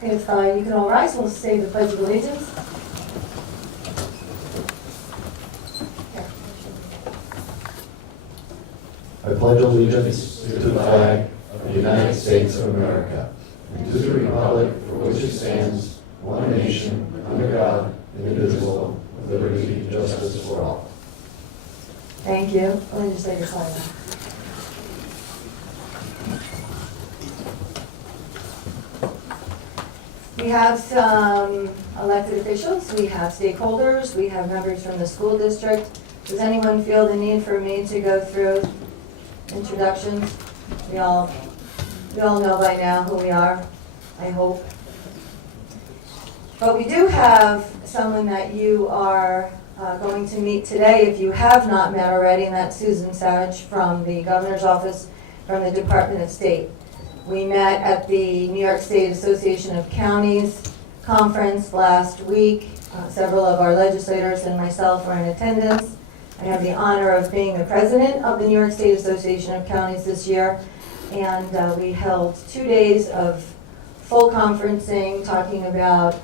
If you can all rise, we'll say the Pledge of Allegiance. I pledge allegiance to the flag of the United States of America and to the republic for which it stands, one nation, under God, indivisible, with liberty and justice for all. Thank you. Legislator Simon. We have some elected officials, we have stakeholders, we have members from the school district. Does anyone feel the need for me to go through introductions? We all know by now who we are, I hope. But we do have someone that you are going to meet today if you have not met already, and that's Susan Savage from the Governor's Office, from the Department of State. We met at the New York State Association of Counties conference last week. Several of our legislators and myself were in attendance. I have the honor of being the president of the New York State Association of Counties this year, and we held 2 days of full conferencing talking about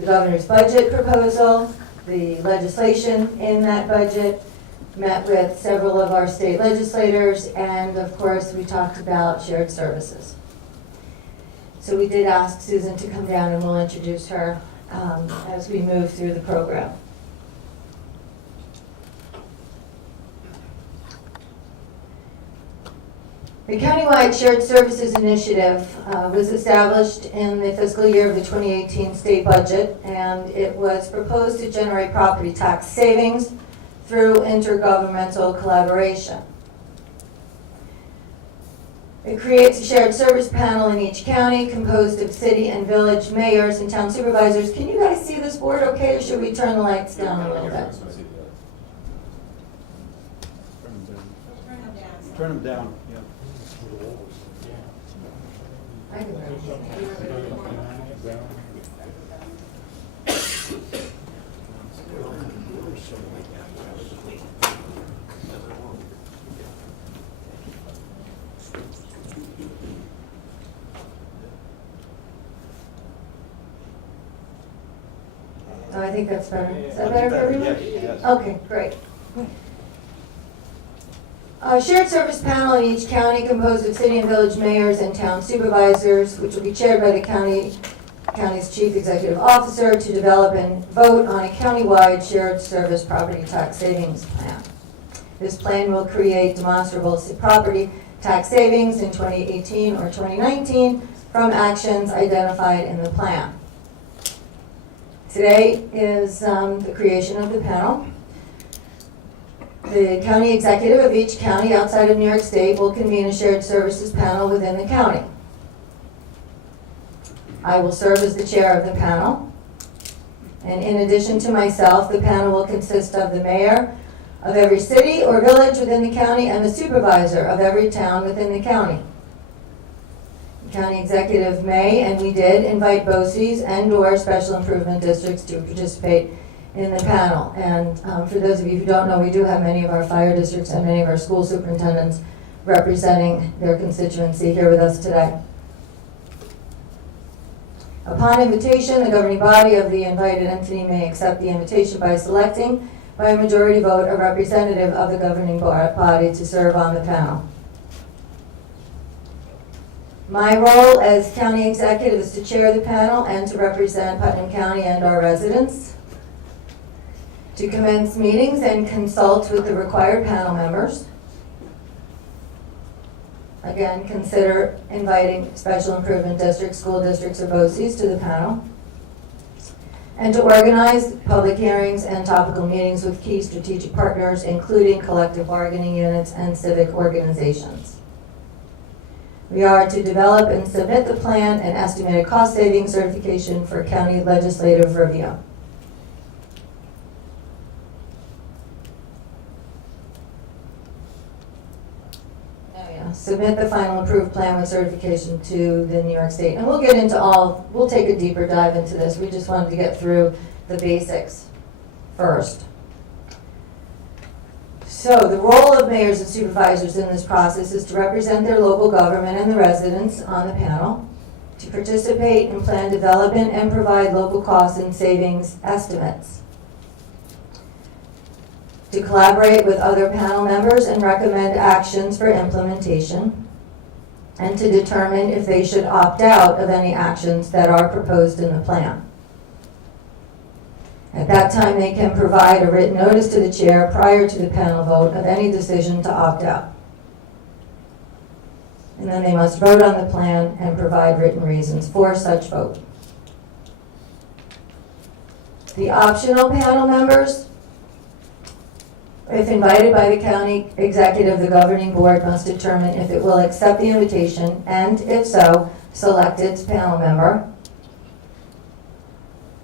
the governor's budget proposal, the legislation in that budget, met with several of our state legislators, and of course we talked about shared services. So we did ask Susan to come down and we'll introduce her as we move through the program. The Countywide Shared Services Initiative was established in the fiscal year of the 2018 state budget, and it was proposed to generate property tax savings through intergovernmental collaboration. It creates a shared service panel in each county composed of city and village mayors and town supervisors. Can you guys see this board okay, or should we turn the lights down a little bit? Turn them down. Yeah. I can barely see it. Oh, I think that's better. Is that better for everyone? Yes. Okay, great. A shared service panel in each county composed of city and village mayors and town supervisors, which will be chaired by the county's chief executive officer, to develop and vote on a countywide shared service property tax savings plan. This plan will create demonstrable property tax savings in 2018 or 2019 from actions identified in the plan. Today is the creation of the panel. The county executive of each county outside of New York State will convene a shared services panel within the county. I will serve as the chair of the panel. And in addition to myself, the panel will consist of the mayor of every city or village within the county and the supervisor of every town within the county. The county executive may, and we did, invite BOCES and/or special improvement districts to participate in the panel. And for those of you who don't know, we do have many of our fire districts and many of our school superintendents representing their constituency here with us today. Upon invitation, the governing body of the invited entity may accept the invitation by selecting, by a majority vote, a representative of the governing body to serve on the panel. My role as county executive is to chair the panel and to represent Putnam County and our residents, to commence meetings and consult with the required panel members. Again, consider inviting special improvement districts, school districts, or BOCES to the panel. And to organize public hearings and topical meetings with key strategic partners, including collective bargaining units and civic organizations. We are to develop and submit the plan and estimated cost saving certification for county legislative review. Submit the final approved plan with certification to the New York State. And we'll get into we'll take a deeper dive into this. We just wanted to get through the basics first. So the role of mayors and supervisors in this process is to represent their local government and the residents on the panel, to participate in plan development and provide local cost and savings estimates, to collaborate with other panel members and recommend actions for implementation, and to determine if they should opt out of any actions that are proposed in the plan. At that time, they can provide a written notice to the chair prior to the panel vote of any decision to opt out. And then they must vote on the plan and provide written reasons for such vote. The optional panel members, if invited by the county executive, the governing board must determine if it will accept the invitation and, if so, select its panel member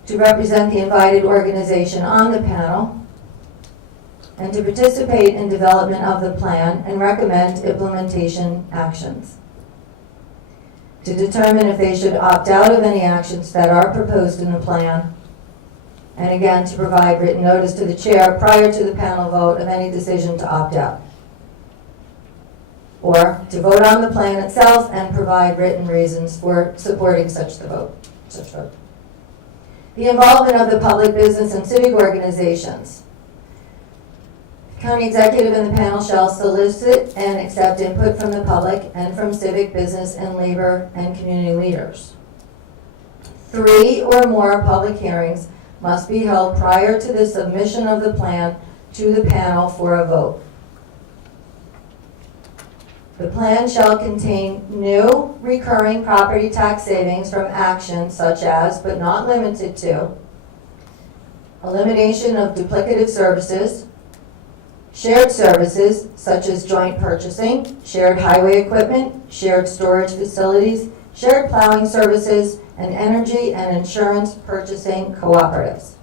to represent the invited organization on the panel and to participate in development of the plan and recommend implementation actions. To determine if they should opt out of any actions that are proposed in the plan, and again, to provide written notice to the chair prior to the panel vote of any decision to opt out. Or to vote on the plan itself and provide written reasons for supporting such vote. The involvement of the public, business, and civic organizations. The county executive and the panel shall solicit and accept input from the public and from civic, business, and labor and community leaders. 3 or more public hearings must be held prior to the submission of the plan to the panel for a vote. The plan shall contain new recurring property tax savings from actions such as, but not limited to, elimination of duplicative services, shared services such as joint purchasing, shared highway equipment, shared storage facilities, shared plowing services, and energy and insurance purchasing cooperatives.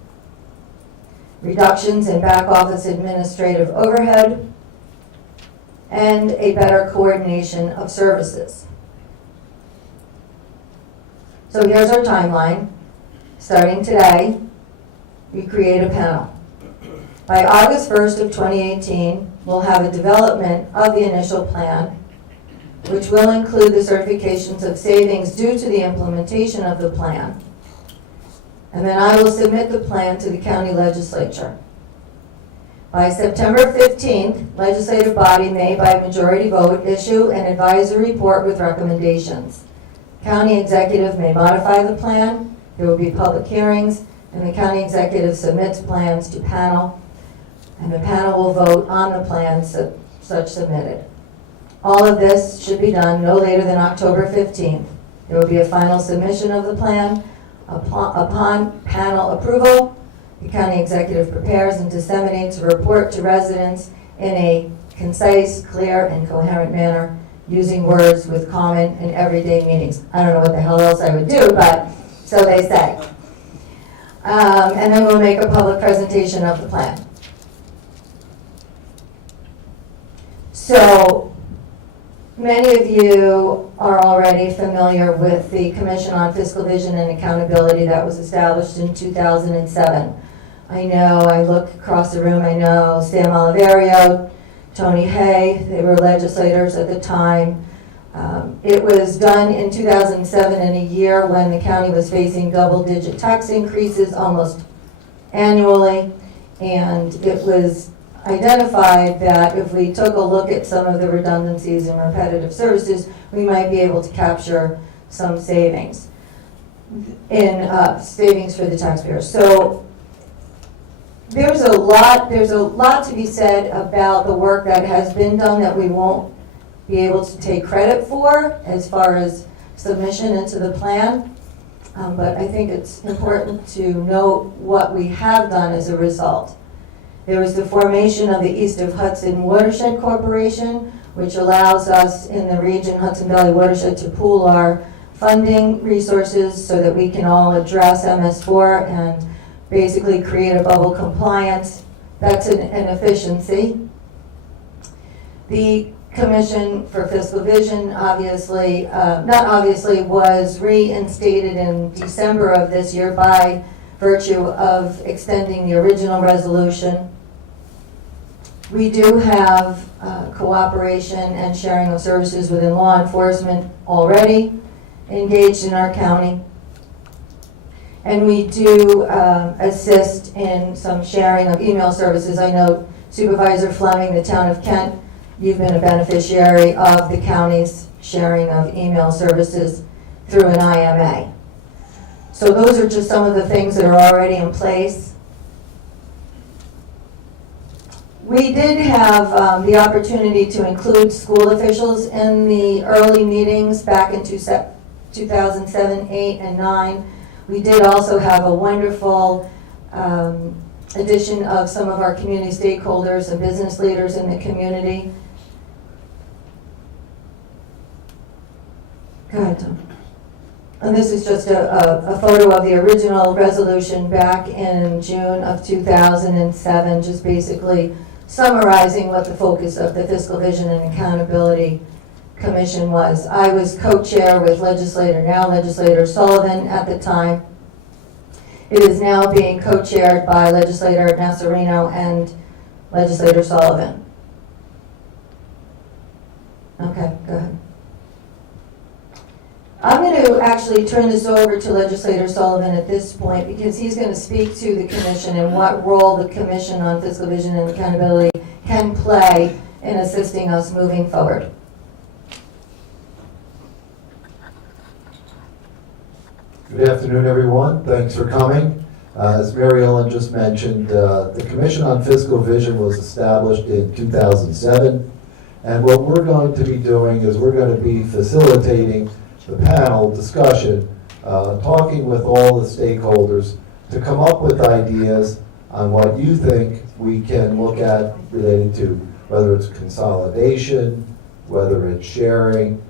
Reductions in back office administrative overhead, and a better coordination of services. So here's our timeline. Starting today, we create a panel. By August 1st of 2018, we'll have a development of the initial plan, which will include the certifications of savings due to the implementation of the plan. And then I will submit the plan to the county legislature. By September 15th, legislative body may, by majority vote, issue an advisory report with recommendations. County executive may modify the plan, there will be public hearings, and the county executive submits plans to panel, and the panel will vote on the plans such submitted. All of this should be done no later than October 15th. There will be a final submission of the plan. Upon panel approval, the county executive prepares and disseminates a report to residents in a concise, clear, and coherent manner using words with common and everyday meanings. I don't know what the hell else I would do, but so they say. And then we'll make a public presentation of the plan. So, many of you are already familiar with the Commission on Fiscal Vision and Accountability that was established in 2007. I know, I look across the room, I know Sam Oliverio, Tony Hay, they were legislators at the time. It was done in 2007 in a year when the county was facing double-digit tax increases almost annually, and it was identified that if we took a look at some of the redundancies and repetitive services, we might be able to capture some savings savings for the taxpayers. So there's a lot to be said about the work that has been done that we won't be able to take credit for as far as submission into the plan. But I think it's important to note what we have done as a result. There was the formation of the East of Hudson Watershed Corporation, which allows us in the region, Hudson Valley Watershed, to pool our funding resources so that we can all address MS4 and basically create a bubble compliance. That's an efficiency. The Commission for Fiscal Vision was reinstated in December of this year by virtue of extending the original resolution. We do have cooperation and sharing of services within law enforcement already, engaged in our county. And we do assist in some sharing of email services. I know Supervisor Fleming, the town of Kent, you've been a beneficiary of the county's sharing of email services through an IMA. So those are just some of the things that are already in place. We did have the opportunity to include school officials in the early meetings back in 2007, 8, and 9. We did also have a wonderful addition of some of our community stakeholders and business leaders in the community. Go ahead, Tom. And this is just a photo of the original resolution back in June of 2007, just basically summarizing what the focus of the Fiscal Vision and Accountability Commission was. I was co-chair with now Legislator Sullivan at the time. It is now being co-chaired by Legislator Nassarino and Legislator Sullivan. Okay, go ahead. I'm going to actually turn this over to Legislator Sullivan at this point because he's going to speak to the commission and what role the Commission on Fiscal Vision and Accountability can play in assisting us moving forward. Good afternoon, everyone. Thanks for coming. As Mary Ellen just mentioned, the Commission on Fiscal Vision was established in 2007, and what we're going to be doing is we're going to be facilitating the panel discussion, talking with all the stakeholders to come up with ideas on what you think we can look at related to whether it's consolidation, whether it's sharing,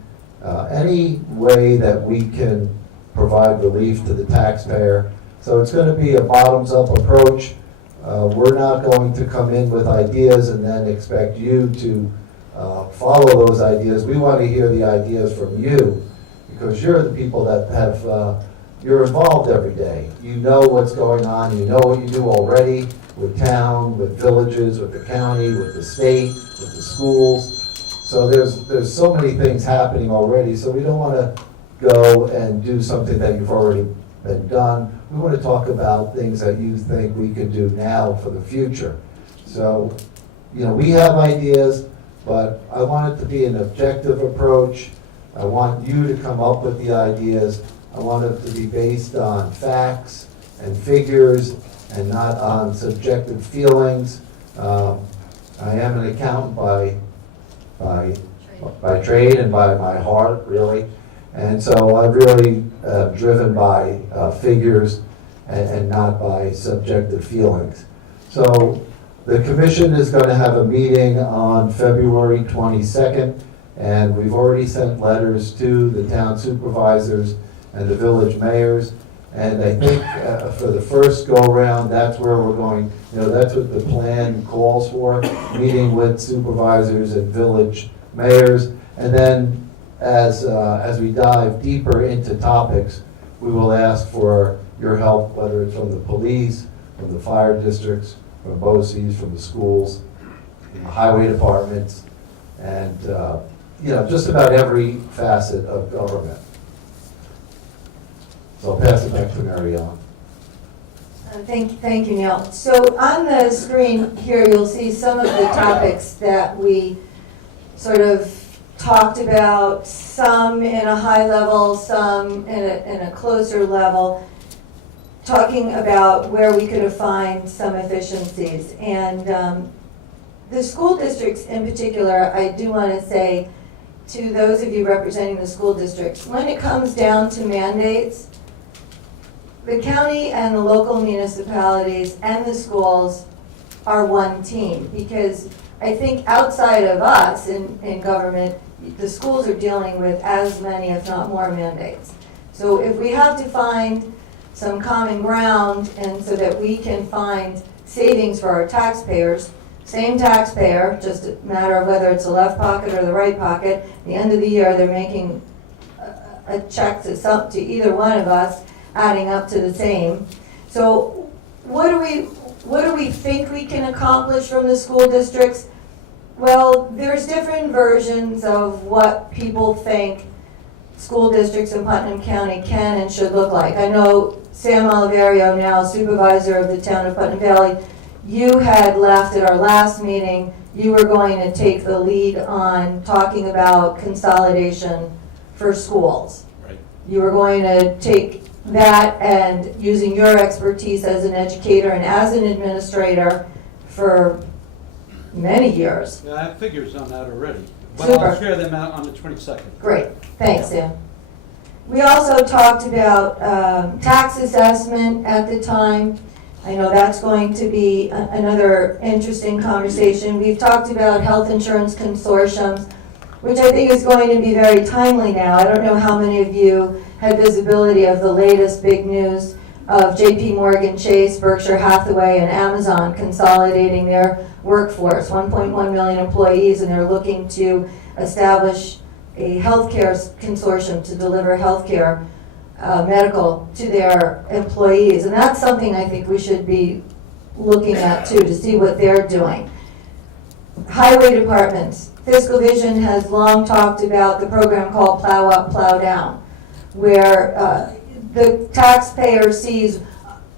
any way that we can provide relief to the taxpayer. So it's going to be a bottoms-up approach. We're not going to come in with ideas and then expect you to follow those ideas. We want to hear the ideas from you because you're the people that have, you're involved every day. You know what's going on. You know what you do already with town, with villages, with the county, with the state, with the schools. So there's so many things happening already. So we don't want to go and do something that you've already been done. We want to talk about things that you think we can do now for the future. So, we have ideas, but I want it to be an objective approach. I want you to come up with the ideas. I want it to be based on facts and figures and not on subjective feelings. I am an accountant by trade and by my heart, really. And so I'm really driven by figures and not by subjective feelings. So the commission is going to have a meeting on February 22nd, and we've already sent letters to the town supervisors and the village mayors. And I think for the first go-around, that's where we're going, that's what the plan calls for, meeting with supervisors and village mayors. And then as we dive deeper into topics, we will ask for your help, whether it's from the police, from the fire districts, from BOCES, from the schools, from the highway departments, and just about every facet of government. So I'll pass it back to Mary Ellen. Thank you, Neil. So on the screen here, you'll see some of the topics that we sort of talked about, some in a high level, some in a closer level, talking about where we could find some efficiencies. And the school districts in particular, I do want to say to those of you representing the school districts, when it comes down to mandates, the county and the local municipalities and the schools are one team, because I think outside of us in government, the schools are dealing with as many, if not more, mandates. So if we have to find some common ground and so that we can find savings for our taxpayers, same taxpayer, just a matter of whether it's the left pocket or the right pocket, at the end of the year they're making a check to either one of us, adding up to the same. So what do we think we can accomplish from the school districts? Well, there's different versions of what people think school districts in Putnam County can and should look like. I know Sam Oliverio, now supervisor of the town of Putnam Valley, you had left at our last meeting. You were going to take the lead on talking about consolidation for schools. Right. You were going to take that and using your expertise as an educator and as an administrator for many years. Yeah, I have figures on that already, but Super. I'll share them out on the 22nd. Great, thanks, Sam. We also talked about tax assessment at the time. I know that's going to be another interesting conversation. We've talked about health insurance consortiums, which I think is going to be very timely now. I don't know how many of you had visibility of the latest big news of JP Morgan Chase, Berkshire Hathaway, and Amazon consolidating their workforce, 1.1 million employees, and they're looking to establish a healthcare consortium to deliver healthcare, medical to their employees. And that's something I think we should be looking at too, to see what they're doing. Highway departments. Fiscal Vision has long talked about the program called Plow Up, Plow Down, where the taxpayer sees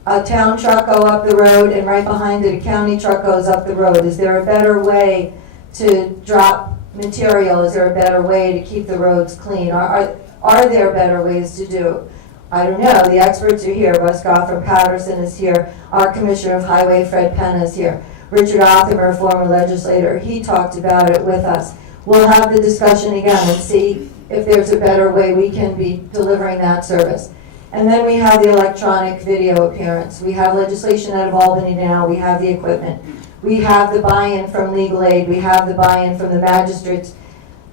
a town truck go up the road and right behind it a county truck goes up the road. Is there a better way to drop material? Is there a better way to keep the roads clean? Are there better ways to do? I don't know. The experts are here. Russ Goff from Patterson is here. Our Commissioner of Highway, Fred Penna, is here. Richard Othamer, former legislator, he talked about it with us. We'll have the discussion again and see if there's a better way we can be delivering that service. And then we have the electronic video appearance. We have legislation out of Albany now. We have the equipment. We have the buy-in from legal aid. We have the buy-in from the magistrates,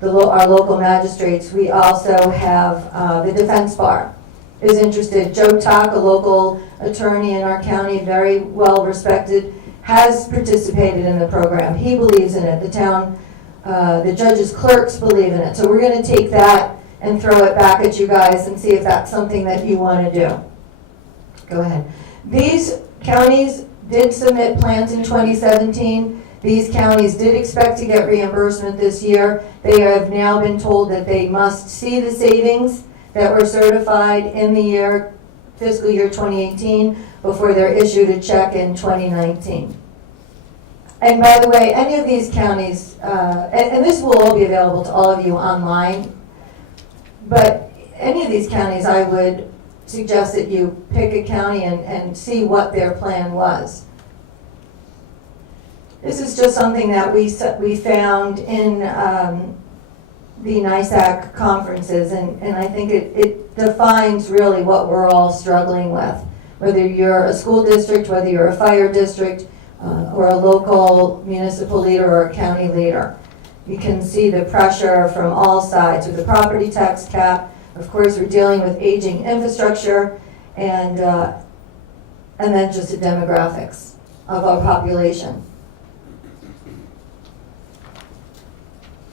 our local magistrates. We also have the defense bar is interested. Joe Tuck, a local attorney in our county, very well respected, has participated in the program. He believes in it. The town, the judges' clerks believe in it. So we're going to take that and throw it back at you guys and see if that's something that you want to do. Go ahead. These counties did submit plans in 2017. These counties did expect to get reimbursement this year. They have now been told that they must see the savings that were certified in the year, fiscal year 2018, before they're issued a check in 2019. And by the way, any of these counties, and this will all be available to all of you online, but any of these counties, I would suggest that you pick a county and see what their plan was. This is just something that we found in the NISAC conferences, and I think it defines really what we're all struggling with. Whether you're a school district, whether you're a fire district, or a local municipal leader or a county leader. You can see the pressure from all sides with the property tax cap. Of course, we're dealing with aging infrastructure and then just the demographics of our population.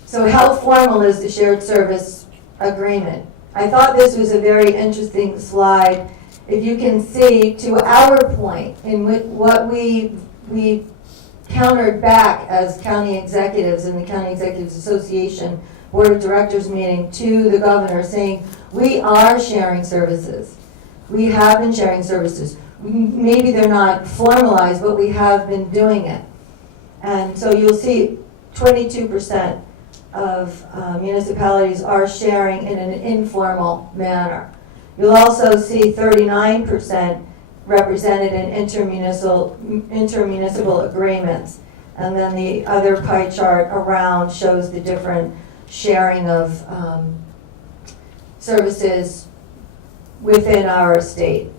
So how formal is the shared service agreement? I thought this was a very interesting slide. If you can see, to our point, in what we countered back as county executives in the County Executives Association Board of Directors meeting to the governor, saying we are sharing services. We have been sharing services. Maybe they're not formalized, but we have been doing it. And so you'll see 22% of municipalities are sharing in an informal manner. You'll also see 39% represented in intermunicipal agreements. And then the other pie chart around shows the different sharing of services within our state.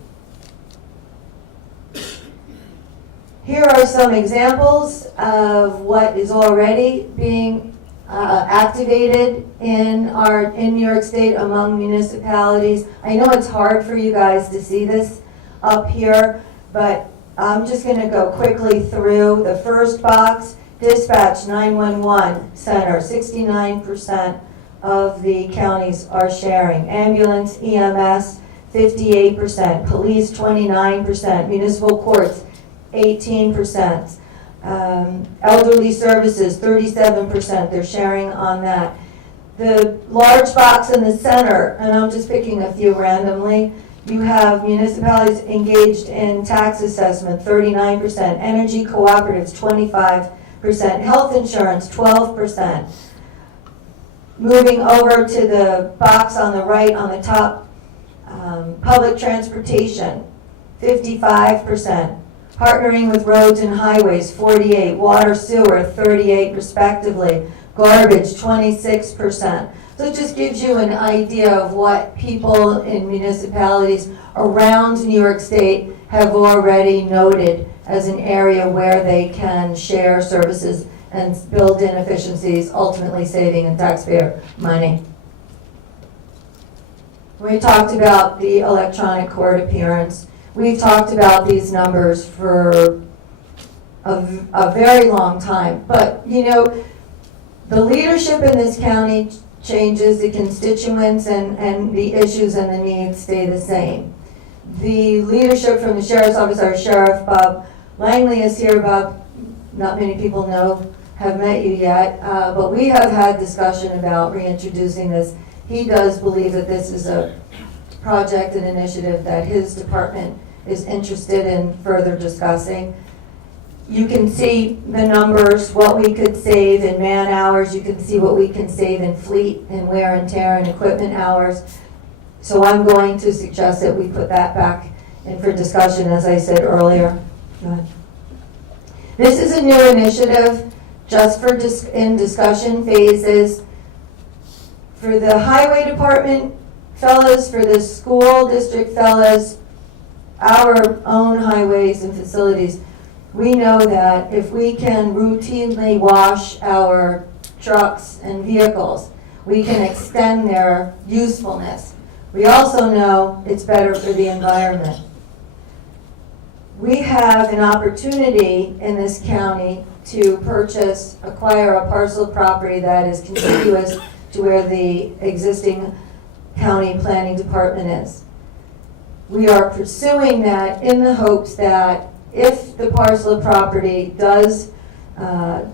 Here are some examples of what is already being activated in New York State among municipalities. I know it's hard for you guys to see this up here, but I'm just going to go quickly through. The first box, dispatch 911 center, 69% of the counties are sharing. Ambulance, EMS, 58%. Police, 29%. Municipal courts, 18%. Elderly services, 37%. They're sharing on that. The large box in the center, and I'm just picking a few randomly, you have municipalities engaged in tax assessment, 39%, energy cooperatives, 25%, health insurance, 12%. Moving over to the box on the right on the top, public transportation, 55%. Partnering with roads and highways, 48%. Water, sewer, 38% respectively. Garbage, 26%. So it just gives you an idea of what people in municipalities around New York State have already noted as an area where they can share services and build in efficiencies, ultimately saving in taxpayer money. We talked about the electronic court appearance. We've talked about these numbers for a very long time, but you know, the leadership in this county changes, the constituents and the issues and the needs stay the same. The leadership from the Sheriff's Office, our Sheriff Bob Langley is here. Bob, not many people have met you yet, but we have had discussion about reintroducing this. He does believe that this is a project and initiative that his department is interested in further discussing. You can see the numbers, what we could save in man hours. You can see what we can save in fleet and wear and tear and equipment hours. So I'm going to suggest that we put that back in for discussion, as I said earlier. Go ahead. This is a new initiative just for in discussion phases. For the highway department fellows, for the school district fellows, our own highways and facilities, we know that if we can routinely wash our trucks and vehicles, we can extend their usefulness. We also know it's better for the environment. We have an opportunity in this county to acquire a parcel of property that is contiguous to where the existing county planning department is. We are pursuing that in the hopes that if the parcel of property does have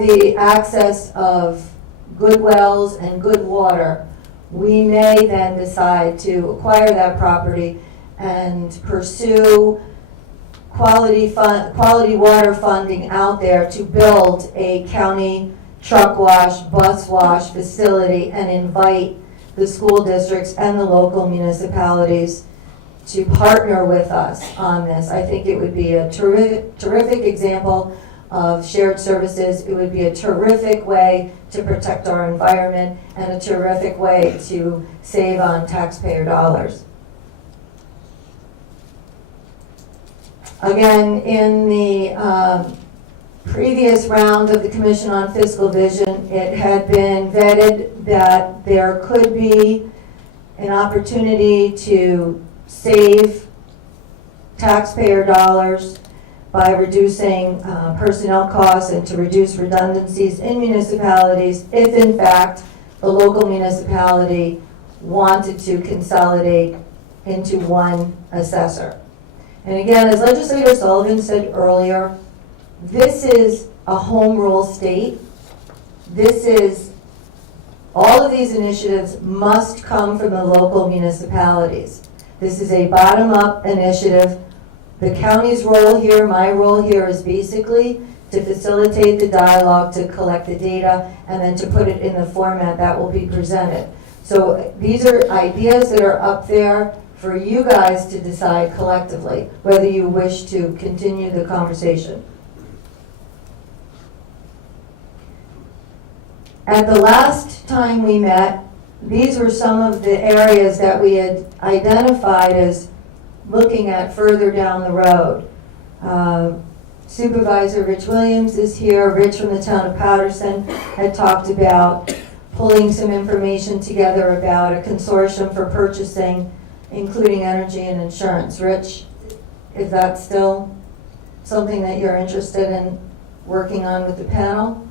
the access of good wells and good water, we may then decide to acquire that property and pursue quality water funding out there to build a county truck wash, bus wash facility and invite the school districts and the local municipalities to partner with us on this. I think it would be a terrific example of shared services. It would be a terrific way to protect our environment and a terrific way to save on taxpayer dollars. Again, in the previous round of the Commission on Fiscal Vision, it had been vetted that there could be an opportunity to save taxpayer dollars by reducing personnel costs and to reduce redundancies in municipalities if in fact the local municipality wanted to consolidate into one assessor. And again, as Legislator Sullivan said earlier, this is a home rule state. All of these initiatives must come from the local municipalities. This is a bottom-up initiative. The county's role here, my role here, is basically to facilitate the dialogue, to collect the data, and then to put it in the format that will be presented. So these are ideas that are up there for you guys to decide collectively whether you wish to continue the conversation. At the last time we met, these were some of the areas that we had identified as looking at further down the road. Supervisor Rich Williams is here. Rich from the town of Patterson had talked about pulling some information together about a consortium for purchasing, including energy and insurance. Rich, is that still something that you're interested in working on with the panel?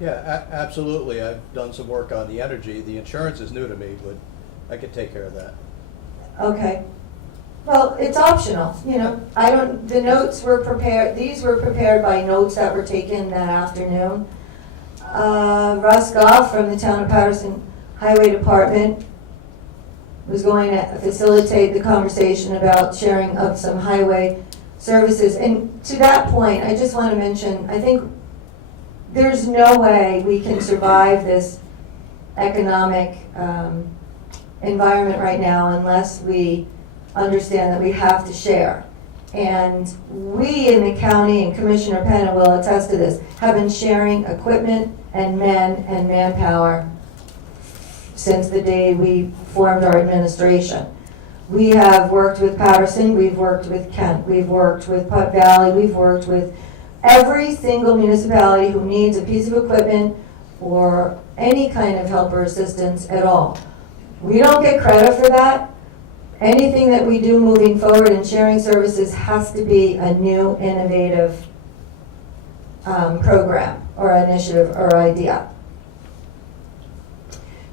Yeah, absolutely. I've done some work on the energy. The insurance is new to me, but I could take care of that. Okay. Well, it's optional, you know. The notes were prepared, these were prepared by notes that were taken that afternoon. Russ Goff from the Town of Patterson Highway Department was going to facilitate the conversation about sharing of some highway services. And to that point, I just want to mention, I think there's no way we can survive this economic environment right now unless we understand that we have to share. And we in the county, and Commissioner Penna will attest to this, have been sharing equipment and men and manpower since the day we formed our administration. We have worked with Patterson, we've worked with Kent, we've worked with Putt Valley, we've worked with every single municipality who needs a piece of equipment or any kind of help or assistance at all. We don't get credit for that. Anything that we do moving forward in sharing services has to be a new, innovative program or initiative or idea.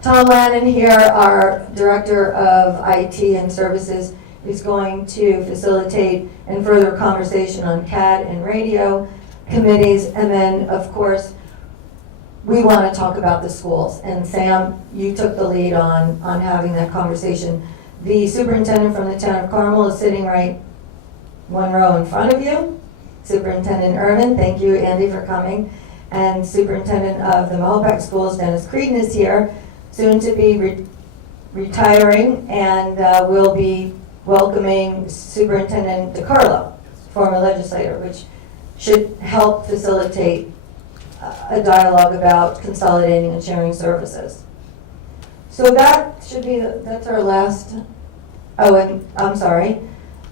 Tom Lannon here, our Director of IT and Services, is going to facilitate and further conversation on CAD and radio committees. And then, of course, we want to talk about the schools. And Sam, you took the lead on having that conversation. The superintendent from the town of Carmel is sitting right one row in front of you. Superintendent Irvin, thank you, Andy, for coming. And Superintendent of the Mahopac Schools, Dennis Creedon, is here, soon to be retiring, and we'll be welcoming Superintendent DiCarlo, former legislator, which should help facilitate a dialogue about consolidating and sharing services. So that should be, that's our last, oh, and I'm sorry.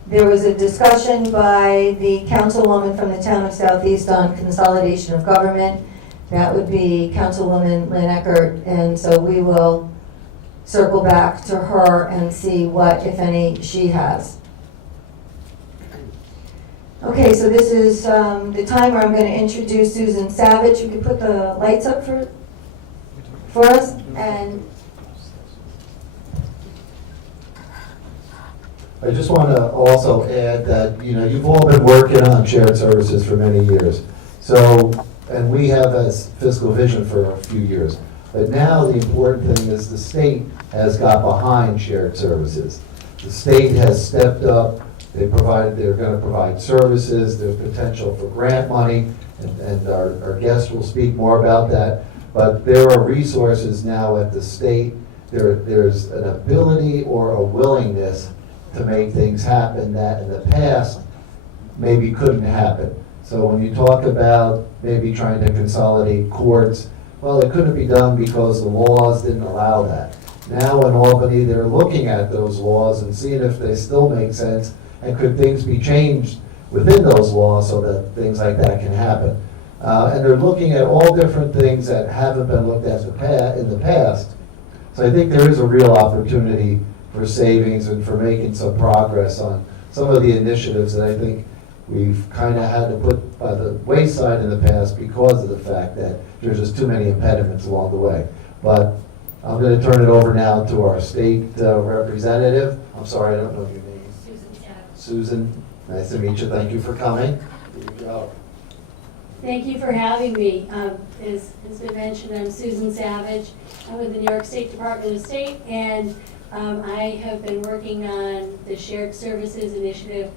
There was a discussion by the councilwoman from the town of Southeast on consolidation of government. That would be Councilwoman Lynn Eckert, and so we will circle back to her and see what, if any, she has. Okay, so this is the time where I'm going to introduce Susan Savage. You can put the lights up for us. And I just want to also add that, you know, you've all been working on shared services for many years. So, and we have as fiscal vision for a few years. But now the important thing is the state has got behind shared services. The state has stepped up. They're going to provide services. There's potential for grant money, and our guest will speak more about that. But there are resources now at the state. There's an ability or a willingness to make things happen that in the past maybe couldn't happen. So when you talk about maybe trying to consolidate courts, well, it couldn't be done because the laws didn't allow that. Now in Albany, they're looking at those laws and seeing if they still make sense, and could things be changed within those laws so that things like that can happen. And they're looking at all different things that haven't been looked at in the past. So I think there is a real opportunity for savings and for making some progress on some of the initiatives that I think we've kind of had to put by the wayside in the past because of the fact that there's just too many impediments along the way. But I'm going to turn it over now to our state representative. I'm sorry, I don't know your name. Susan, nice to meet you. Thank you for coming. Here you go. Thank you for having me. As has been mentioned, I'm Susan Savage. I'm with the New York State Department of State, and I have been working on the Shared Services Initiative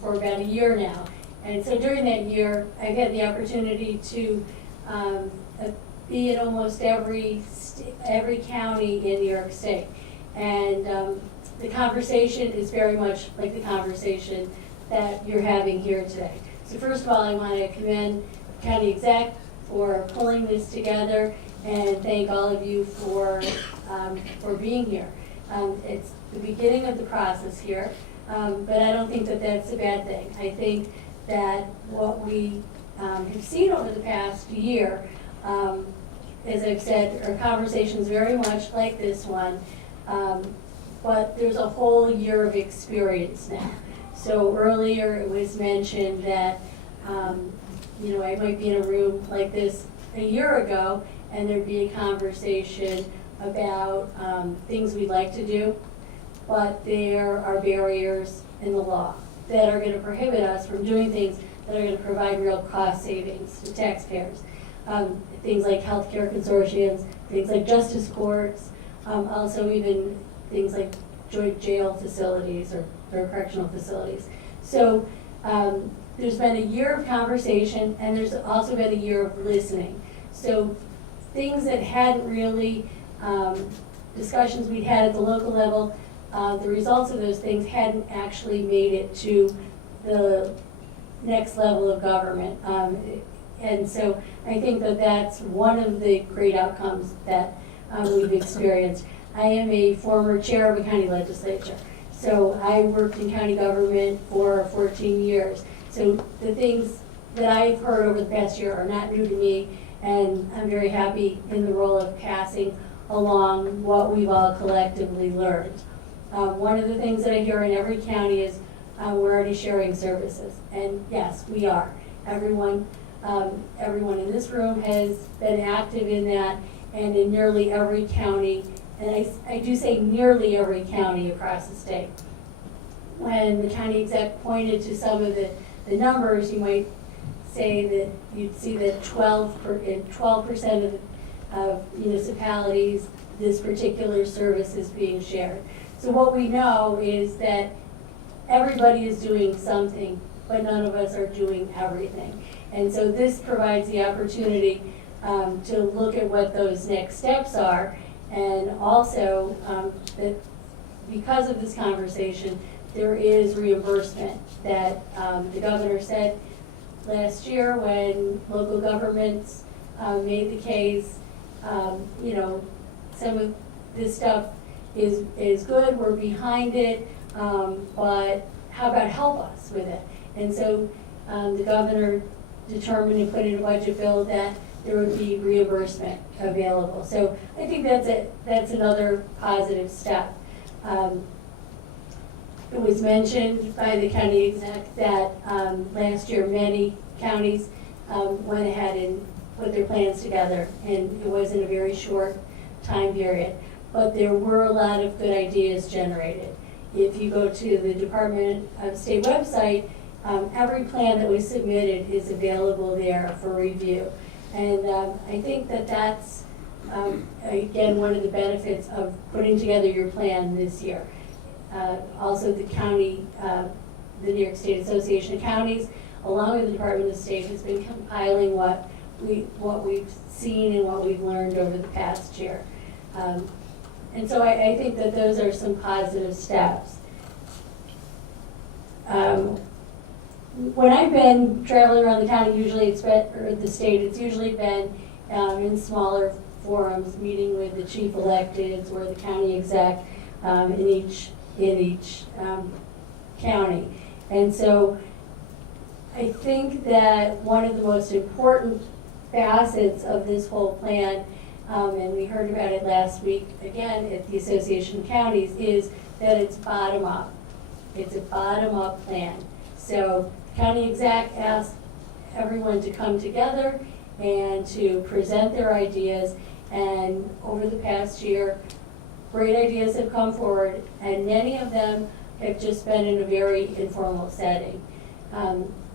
for about a year now. And so during that year, I've had the opportunity to be in almost every county in New York State. And the conversation is very much like the conversation that you're having here today. So first of all, I want to commend County Exec for pulling this together and thank all of you for being here. It's the beginning of the process here, but I don't think that that's a bad thing. I think that what we have seen over the past year, as I've said, are conversations very much like this one, but there's a whole year of experience now. So earlier it was mentioned that, you know, I might be in a room like this a year ago and there'd be a conversation about things we'd like to do, but there are barriers in the law that are going to prohibit us from doing things that are going to provide real cost savings to taxpayers. things like healthcare consortiums, things like justice courts, also even things like joint jail facilities or correctional facilities. So there's been a year of conversation, and there's also been a year of listening. So things that hadn't really, discussions we'd had at the local level, the results of those things hadn't actually made it to the next level of government. And so I think that that's one of the great outcomes that we've experienced. I am a former chair of a county legislature. So I worked in county government for 14 years. So the things that I've heard over the past year are not new to me, and I'm very happy in the role of passing along what we've all collectively learned. One of the things that I hear in every county is we're already sharing services, and yes, we are. Everyone in this room has been active in that, and in nearly every county, and I do say nearly every county across the state. When the county exec pointed to some of the numbers, you might say that you'd see that 12% of municipalities, this particular service is being shared. So what we know is that everybody is doing something, but none of us are doing everything. And so this provides the opportunity to look at what those next steps are, and also that because of this conversation, there is reimbursement that the governor said last year when local governments made the case, some of this stuff is good, we're behind it, but how about help us with it? And so the governor determined to put in a budget bill that there would be reimbursement available. So I think that's another positive step. It was mentioned by the county exec that last year many counties went ahead and put their plans together, and it wasn't a very short time period. But there were a lot of good ideas generated. If you go to the Department of State website, every plan that was submitted is available there for review. And I think that that's, again, one of the benefits of putting together your plan this year. Also, the county, the New York State Association of Counties, along with the Department of State, has been compiling what we've seen and what we've learned over the past year. And so I think that those are some positive steps. When I've been traveling around the county, usually or the state, it's usually been in smaller forums, meeting with the chief electeds or the county exec in each county. And so I think that one of the most important facets of this whole plan, and we heard about it last week again at the Association of Counties, is that it's bottom up. It's a bottom up plan. So county exec asked everyone to come together and to present their ideas, and over the past year, great ideas have come forward, and many of them have just been in a very informal setting.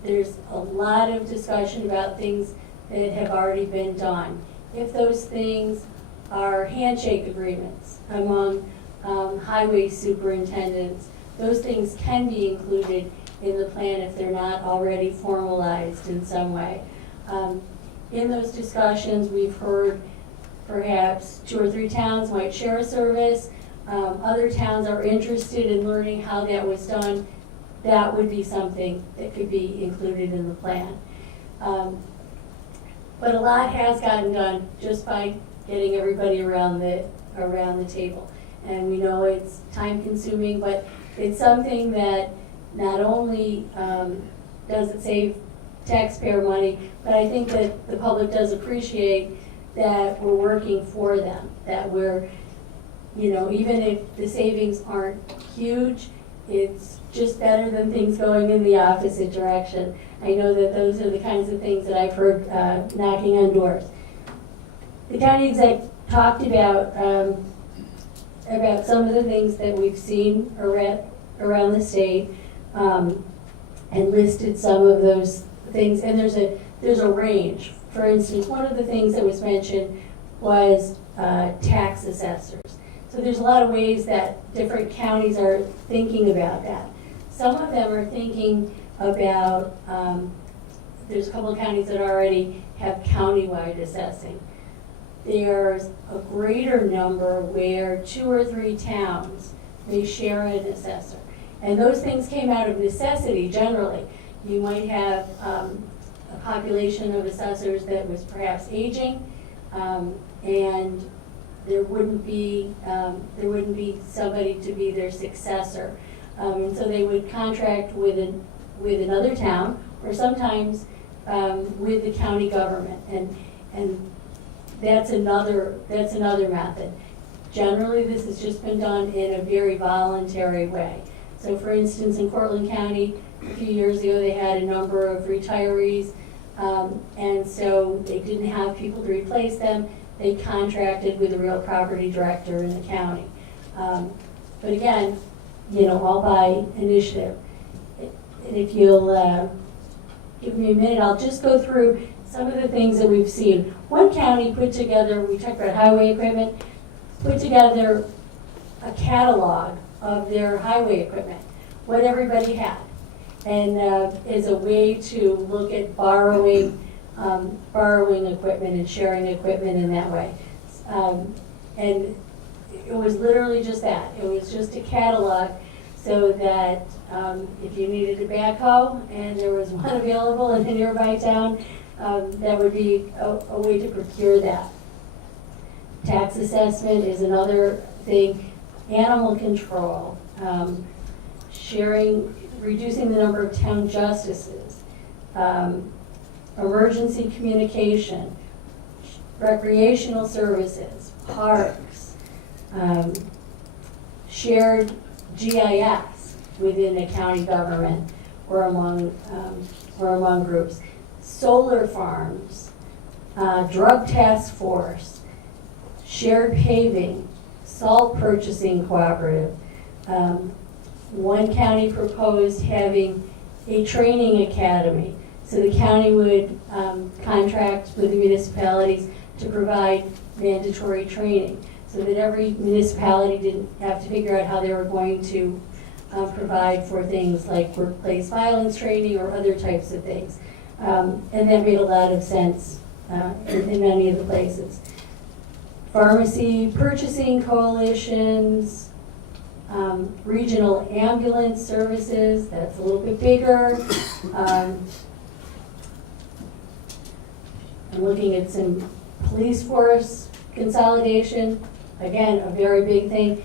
There's a lot of discussion about things that have already been done. If those things are handshake agreements among highway superintendents, those things can be included in the plan if they're not already formalized in some way. In those discussions, we've heard perhaps 2 or 3 towns might share a service. Other towns are interested in learning how that was done. That would be something that could be included in the plan. But a lot has gotten done just by getting everybody around the table. And we know it's time consuming, but it's something that not only does it save taxpayer money, but I think that the public does appreciate that we're working for them, that we're, even if the savings aren't huge, it's just better than things going in the opposite direction. I know that those are the kinds of things that I've heard knocking on doors. The county exec talked about some of the things that we've seen around the state, and listed some of those things. And there's a range for instance, one of the things that was mentioned was tax assessors. So there's a lot of ways that different counties are thinking about that. Some of them are thinking about, there's a couple of counties that already have countywide assessing. There's a greater number where 2 or 3 towns may share an assessor. And those things came out of necessity generally. You might have a population of assessors that was perhaps aging, and there wouldn't be somebody to be their successor. And so they would contract with another town, or sometimes with the county government. And that's another method. Generally, this has just been done in a very voluntary way. So for instance, in Cortland County, a few years ago, they had a number of retirees, and so they didn't have people to replace them. They contracted with a real property director in the county. But again, all by initiative. And if you'll give me a minute, I'll just go through some of the things that we've seen. One county put together, we talked about highway equipment, put together a catalog of their highway equipment, what everybody had, and as a way to look at borrowing equipment and sharing equipment in that way. And it was literally just that. It was just a catalog so that if you needed a backhoe and there was one available in a nearby town, that would be a way to procure that. Tax assessment is another thing. Animal control, reducing the number of town justices, emergency communication, recreational services, parks, shared GIS within a county government or among groups, solar farms, drug task force, shared paving, salt purchasing cooperative. One county proposed having a training academy. So the county would contract with the municipalities to provide mandatory training so that every municipality didn't have to figure out how they were going to provide for things like workplace violence training or other types of things. And that made a lot of sense in many of the places. Pharmacy purchasing coalitions, regional ambulance services, that's a little bit bigger. I'm looking at some police force consolidation, again, a very big thing.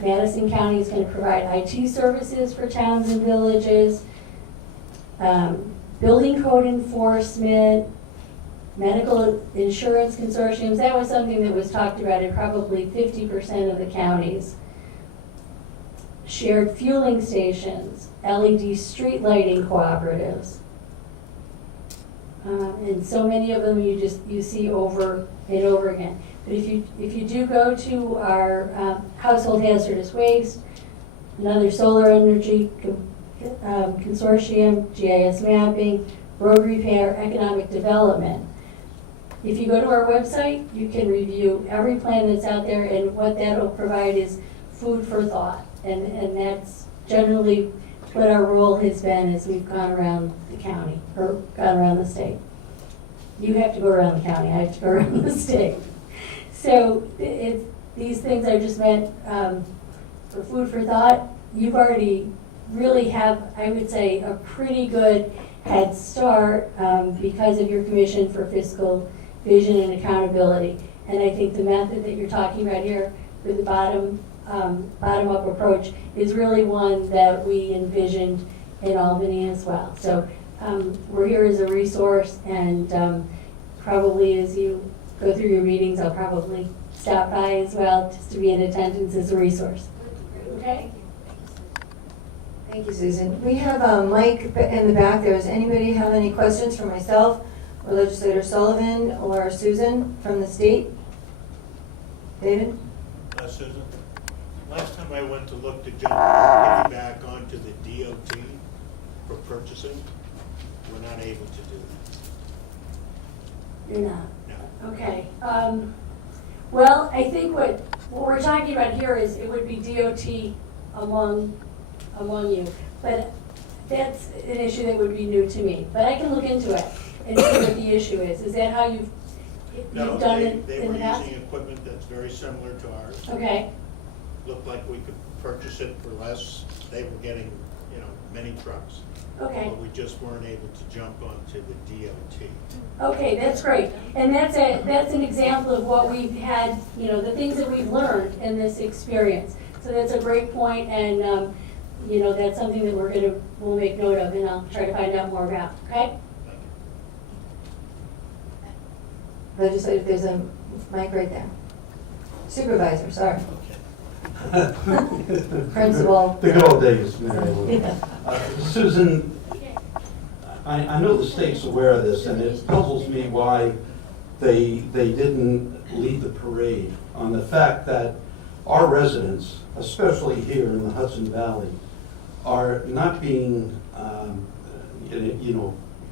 Madison County is going to provide IT services for towns and villages, building code enforcement, medical insurance consortiums. That was something that was talked about in probably 50% of the counties. Shared fueling stations, LED street lighting cooperatives. And so many of them you see over and over again. But if you do go to our household hazardous waste, another solar energy consortium, GIS mapping, road repair, economic development. If you go to our website, you can review every plan that's out there, and what that will provide is food for thought. And that's generally what our role has been as we've gone around the county, or gone around the state. You have to go around the county, I have to go around the state. So these things are just meant for food for thought. You've already really have, I would say, a pretty good head start because of your Commission for Fiscal Vision and Accountability. And I think the method that you're talking about here with the bottom-up approach is really one that we envisioned in Albany as well. So we're here as a resource, and probably as you go through your meetings, I'll probably stop by as well just to be in attendance as a resource. Okay? Thank you, Susan. We have a mic in the back there. Does anybody have any questions for myself or Legislator Sullivan or Susan from the state? David? Susan, last time I went to look to jump back onto the DOT for purchasing, we're not able to do that. You're not? No. Okay. Well, I think what we're talking about here is it would be DOT among you. But that's an issue that would be new to me. But I can look into it and see what the issue is. Is that how you've No, done it they in were the past? using equipment that's very similar to ours. Okay, Looked like we could purchase it for less. They were getting, many trucks. okay. But we just weren't able to jump onto the DOT. Okay, that's great. And that's an example of what we've had, the things that we've learned in this experience. So that's a great point, and, that's something that we'll make note of, and I'll try to find out more about, okay? Legislative, there's a mic right there. Supervisor, sorry. Principal. The good old days, Mary Lou. Yeah. Susan, I know the state's aware of this, and it puzzles me why they didn't lead the parade on the fact that our residents, especially here in the Hudson Valley, are not being,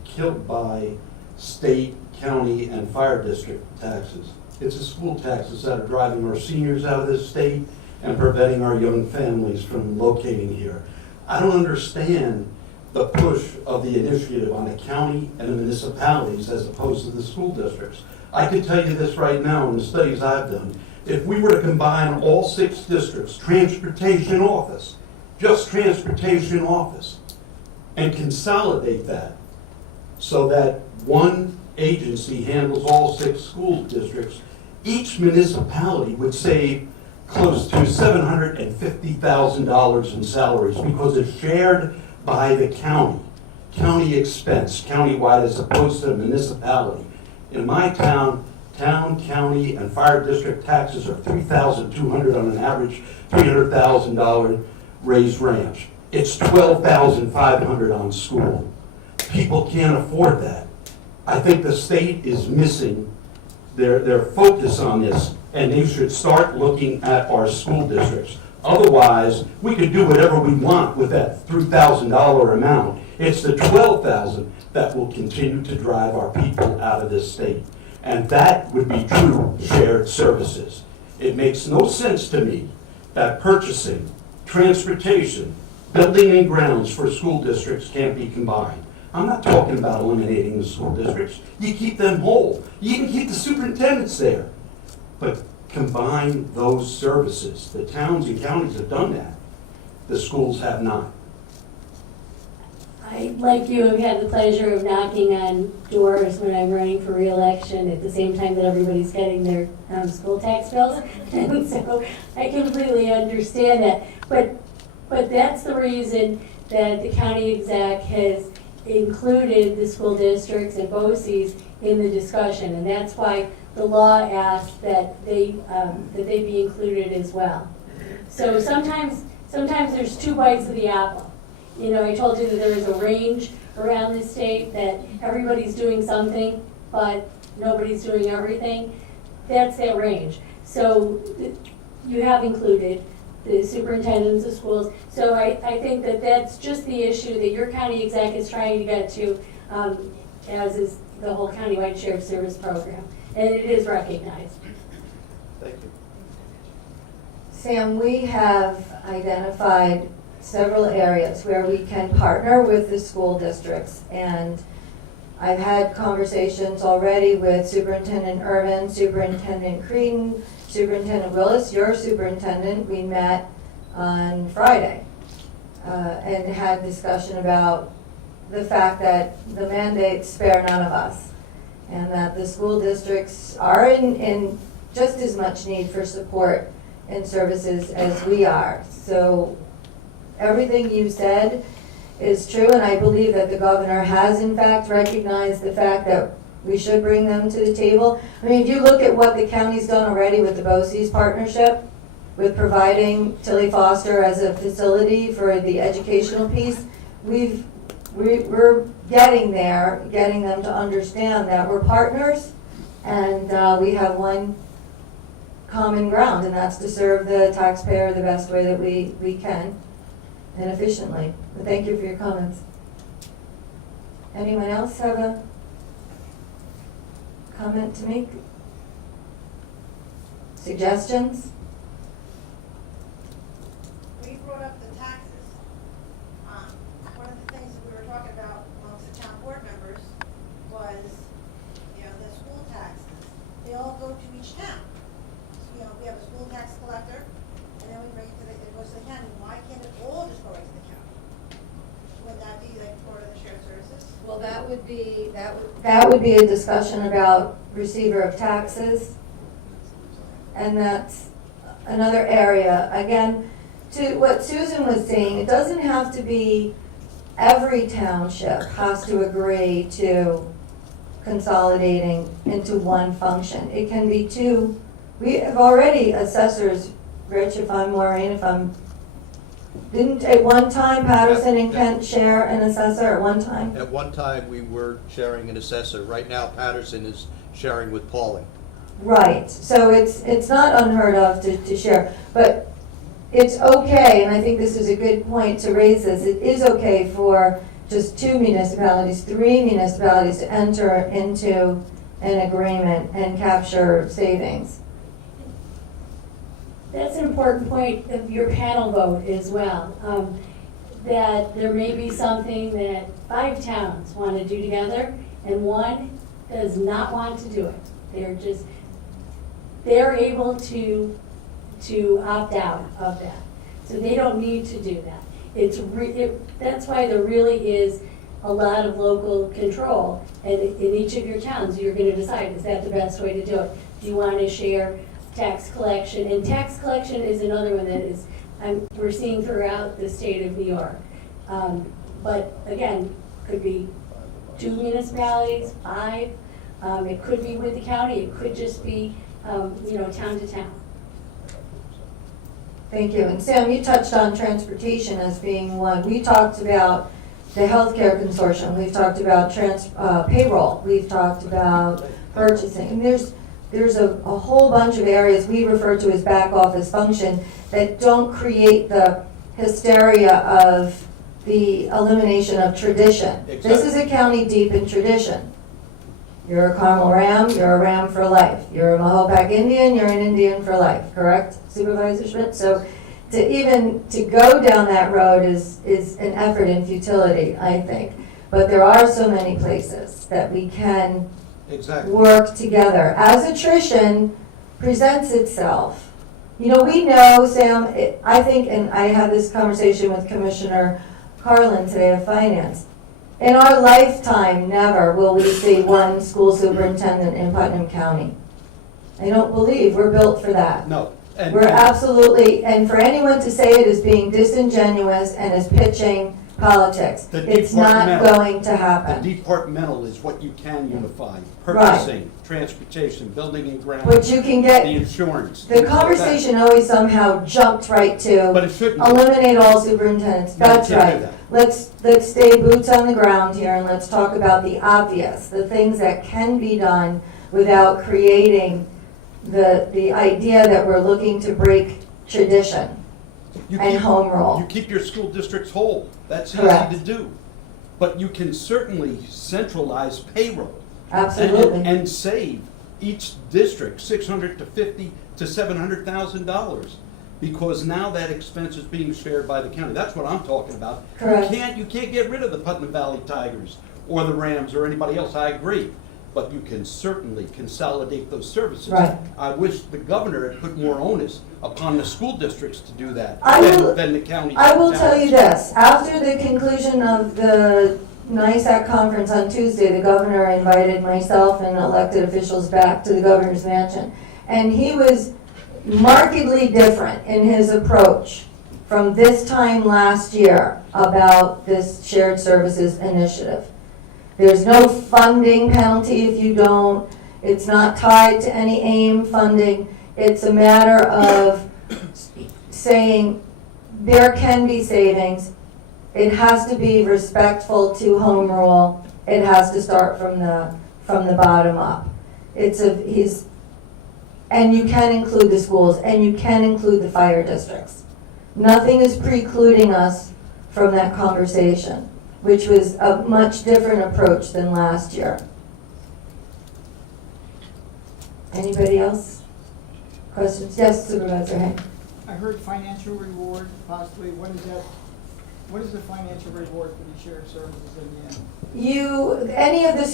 killed by state, county, and fire district taxes. It's the school taxes that are driving our seniors out of this state and preventing our young families from locating here. I don't understand the push of the initiative on the county and the municipalities as opposed to the school districts. I can tell you this right now in the studies I've done. If we were to combine all 6 districts, transportation office, just transportation office, and consolidate that so that one agency handles all 6 school districts, each municipality would save close to $750,000 in salaries because it's shared by the county expense, countywide, as opposed to the municipality. In my town, county, and fire district taxes are $3,200 on an average $300,000 raised ranch. It's $12,500 on school. People can't afford that. I think the state is missing their focus on this, and they should start looking at our school districts. Otherwise, we could do whatever we want with that $3,000 amount. It's the $12,000 that will continue to drive our people out of this state. And that would be true shared services. It makes no sense to me that purchasing, transportation, building and grounds for school districts can't be combined. I'm not talking about eliminating the school districts. You keep them whole. You even keep the superintendents there. But combine those services. The towns and counties have done that. The schools have not. I, like you, have had the pleasure of knocking on doors when I'm running for re-election at the same time that everybody's getting their school tax bills. And so I completely understand that. But that's the reason that the county exec has included the school districts and BOCES in the discussion. And that's why the law asks that they be included as well. So sometimes there's 2 bites of the apple. I told you that there is a range around the state, that everybody's doing something, but nobody's doing everything. That's that range. So you have included the superintendents of schools. So I think that that's just the issue that your county exec is trying to get to, as is the whole countywide shared service program. And it is recognized. Thank you. Sam, we have identified several areas where we can partner with the school districts. And I've had conversations already with Superintendent Irvin, Superintendent Creedon, Superintendent Willis, your superintendent. We met on Friday and had discussion about the fact that the mandates spare none of us, and that the school districts are in just as much need for support and services as we are. So everything you said is true, and I believe that the governor has in fact recognized the fact that we should bring them to the table. I mean, if you look at what the county's done already with the BOCES partnership, with providing Tilly Foster as a facility for the educational piece, we're getting there, getting them to understand that we're partners, and we have one common ground, and that's to serve the taxpayer the best way that we can and efficiently. But thank you for your comments. Anyone else have a comment to make? Suggestions? We brought up the taxes. One of the things that we were talking about amongst the town board members was, the school taxes. They all go to each town. So, we have a school tax collector, and then we bring it to it goes to the county. Why can't it all just go right to the county? Would that be like part of the shared services? Well, that would be a discussion about receiver of taxes. And that's another area. Again, to what Susan was saying, it doesn't have to be every township has to agree to consolidating into one function. It can be two. We have already assessors, Rich, didn't at one time Patterson and Kent share an assessor at one time? At one time, we were sharing an assessor. Right now, Patterson is sharing with Pauling. Right, so it's not unheard of to share, but it's okay, and I think this is a good point to raise this, it is okay for just 2 municipalities, 3 municipalities to enter into an agreement and capture savings. That's an important point of your panel vote as well. That there may be something that 5 towns want to do together and 1 does not want to do it. They're able to opt out of that. So they don't need to do that. That's why there really is a lot of local control. And in each of your towns, you're going to decide, is that the best way to do it? Do you want to share tax collection? And tax collection is another one that we're seeing throughout the state of New York. But again, could be 2 municipalities, 5. It could be with the county. It could just be, town to town. Thank you. And Sam, you touched on transportation as being one. We talked about the healthcare consortium. We've talked about payroll. We've talked about purchasing. And there's a whole bunch of areas we refer to as back office function that don't create the hysteria of the elimination of tradition. Exactly. This is a county deep in tradition. You're a Carmel Ram, you're a Ram for life. You're a Mahopac Indian, you're an Indian for life, correct, Supervisor Schmidt? So to go down that road is an effort in futility, I think. But there are so many places that we can work together. As attrition presents itself, we know, Sam, I think, and I had this conversation with Commissioner Carlin today of Finance, in our lifetime, never will we see 1 school superintendent in Putnam County. I don't believe we're built for that. No. We're absolutely, and for anyone to say it is being disingenuous and is pitching politics, it's not going to happen. The departmental is what you can unify. Purchasing, transportation, building and ground. But you can get, the insurance. the conversation always somehow jumped right to But it shouldn't. eliminate all superintendents. No, you That's can't do right. that. Let's stay boots on the ground here and let's talk about the obvious, the things that can be done without creating the idea that we're looking to break tradition and home rule. You keep your school districts whole. That's Correct. easy to do. But you can certainly centralize payroll. Absolutely. And save each district $600,000 to $50,000 to $700,000 because now that expense is being shared by the county. That's what I'm talking about. Correct. You can't get rid of the Putnam Valley Tigers or the Rams or anybody else. I agree. But you can certainly consolidate those services. Right. I wish the governor had put more onus upon the school districts to do that than the county. I will tell you this, after the conclusion of the NISAC conference on Tuesday, the governor invited myself and elected officials back to the governor's mansion. And he was markedly different in his approach from this time last year about this shared services initiative. There's no funding penalty if you don't. It's not tied to any AIM funding. It's a matter of saying there can be savings. It has to be respectful to home rule. It has to start from the bottom up. And you can include the schools and you can include the fire districts. Nothing is precluding us from that conversation, which was a much different approach than last year. Anybody else? Questions? Yes, Supervisor Hay. I heard financial reward, possibly. What is that? What is the financial reward for the shared services in the end? Any of the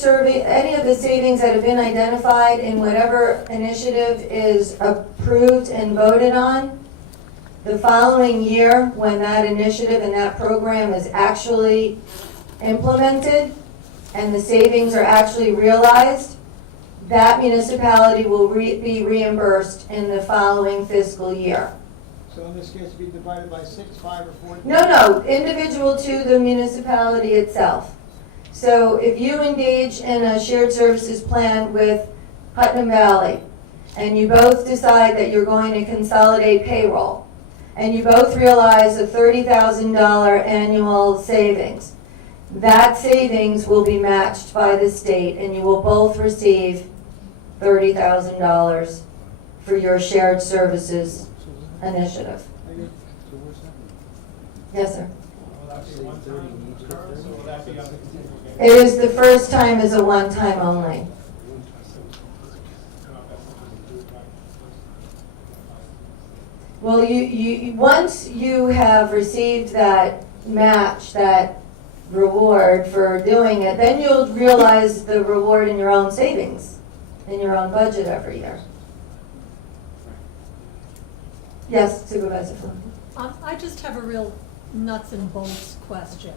savings that have been identified in whatever initiative is approved and voted on, the following year, when that initiative and that program is actually implemented and the savings are actually realized, that municipality will be reimbursed in the following fiscal year. So in this case, it'd be divided by 6, 5, or 4? No, individual to the municipality itself. So if you engage in a shared services plan with Putnam Valley, and you both decide that you're going to consolidate payroll, and you both realize a $30,000 annual savings, that savings will be matched by the state, and you will both receive $30,000 for your shared services initiative. Yes, sir. It is the first time as a one-time only. Well, you once you have received that match, that reward for doing it, then you'll realize the reward in your own savings, in your own budget every year. Yes, Supervisor Flynn. I just have a real nuts and bolts question.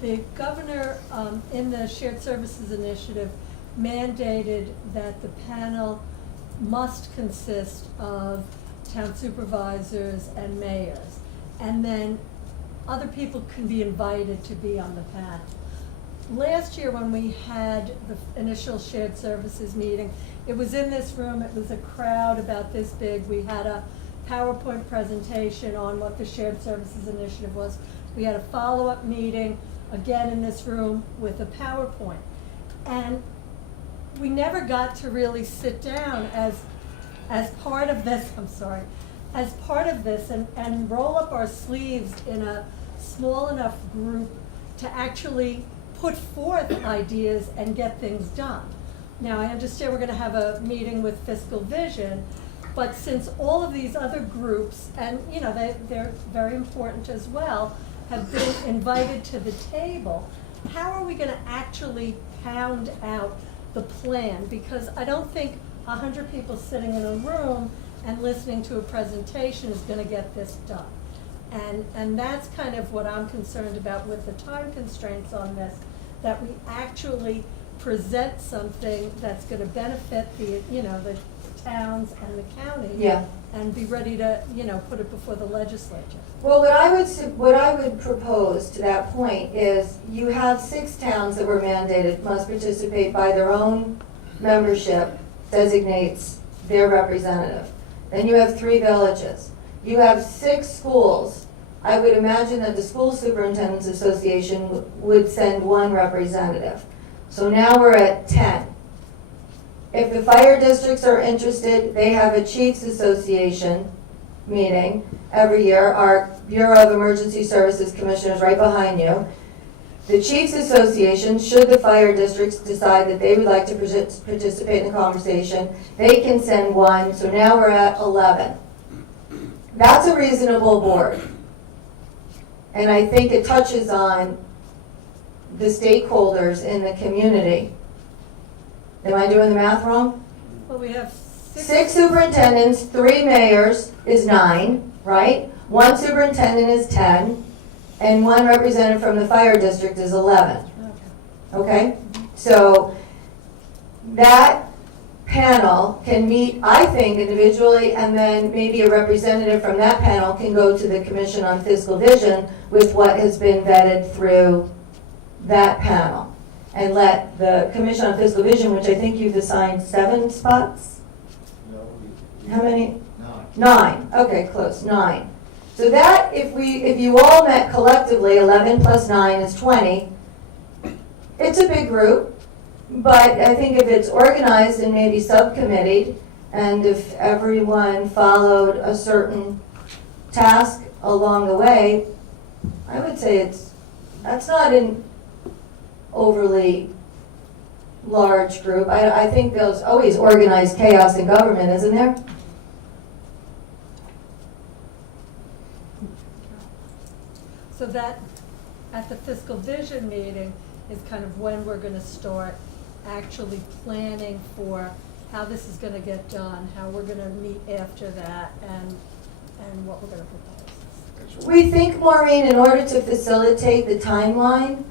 The governor, in the Shared Services Initiative, mandated that the panel must consist of town supervisors and mayors. And then other people can be invited to be on the panel. Last year when we had the initial Shared Services meeting, it was in this room, it was a crowd about this big. We had a PowerPoint presentation on what the Shared Services Initiative was. We had a follow-up meeting, again in this room, with a PowerPoint. And we never got to really sit down as part of this, as part of this and roll up our sleeves in a small enough group to actually put forth ideas and get things done. Now, I understand we're gonna have a meeting with Fiscal Vision, but since all of these other groups, and you know, they're very important as well, have been invited to the table, how are we gonna actually pound out the plan? Because I don't think 100 people sitting in a room and listening to a presentation is gonna get this done. And that's kind of what I'm concerned about with the time constraints on this, that we actually present something that's gonna benefit the, you know, the towns and the county. Yeah. And be ready to, you know, put it before the legislature. Well, what I would propose to that point is you have 6 towns that were mandated must participate by their own membership designates their representative. Then you have 3 villages. You have 6 schools. I would imagine that the School Superintendent's Association would send 1 representative. So now we're at 10. If the fire districts are interested, they have a Chiefs Association meeting every year. Our Bureau of Emergency Services Commissioner is right behind you. The Chiefs Association, should the fire districts decide that they would like to participate in the conversation, they can send 1, so now we're at 11. That's a reasonable board. And I think it touches on the stakeholders in the community. Am I doing the math wrong? Well, we have 6 superintendents, 3 mayors is 9, right? 1 superintendent is 10, and 1 representative from the fire district is 11. Okay? So that panel can meet, I think, individually, and then maybe a representative from that panel can go to the Commission on Fiscal Vision with what has been vetted through that panel. And let the Commission on Fiscal Vision, which I think you've assigned 7 spots? No. How many? 9. 9, okay, close, 9. So that, if you all met collectively, 11 plus 9 is 20. It's a big group, but I think if it's organized and maybe subcommitted, and if everyone followed a certain task along the way, I would say that's not an overly large group. I think there's always organized chaos in government, isn't there? So that, at the fiscal vision meeting, is kind of when we're gonna start actually planning for how this is gonna get done, how we're gonna meet after that, and what we're gonna propose. We think, Maureen, in order to facilitate the timeline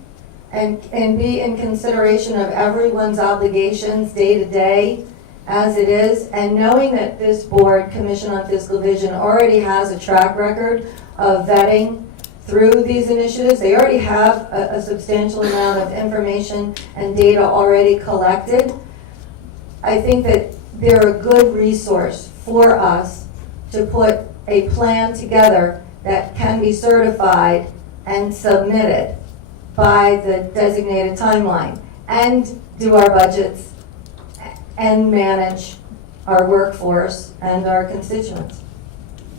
and be in consideration of everyone's obligations day to day as it is, and knowing that this board, Commission on Fiscal Vision, already has a track record of vetting through these initiatives, they already have a substantial amount of information and data already collected. I think that they're a good resource for us to put a plan together that can be certified and submitted by the designated timeline, and do our budgets and manage our workforce and our constituents.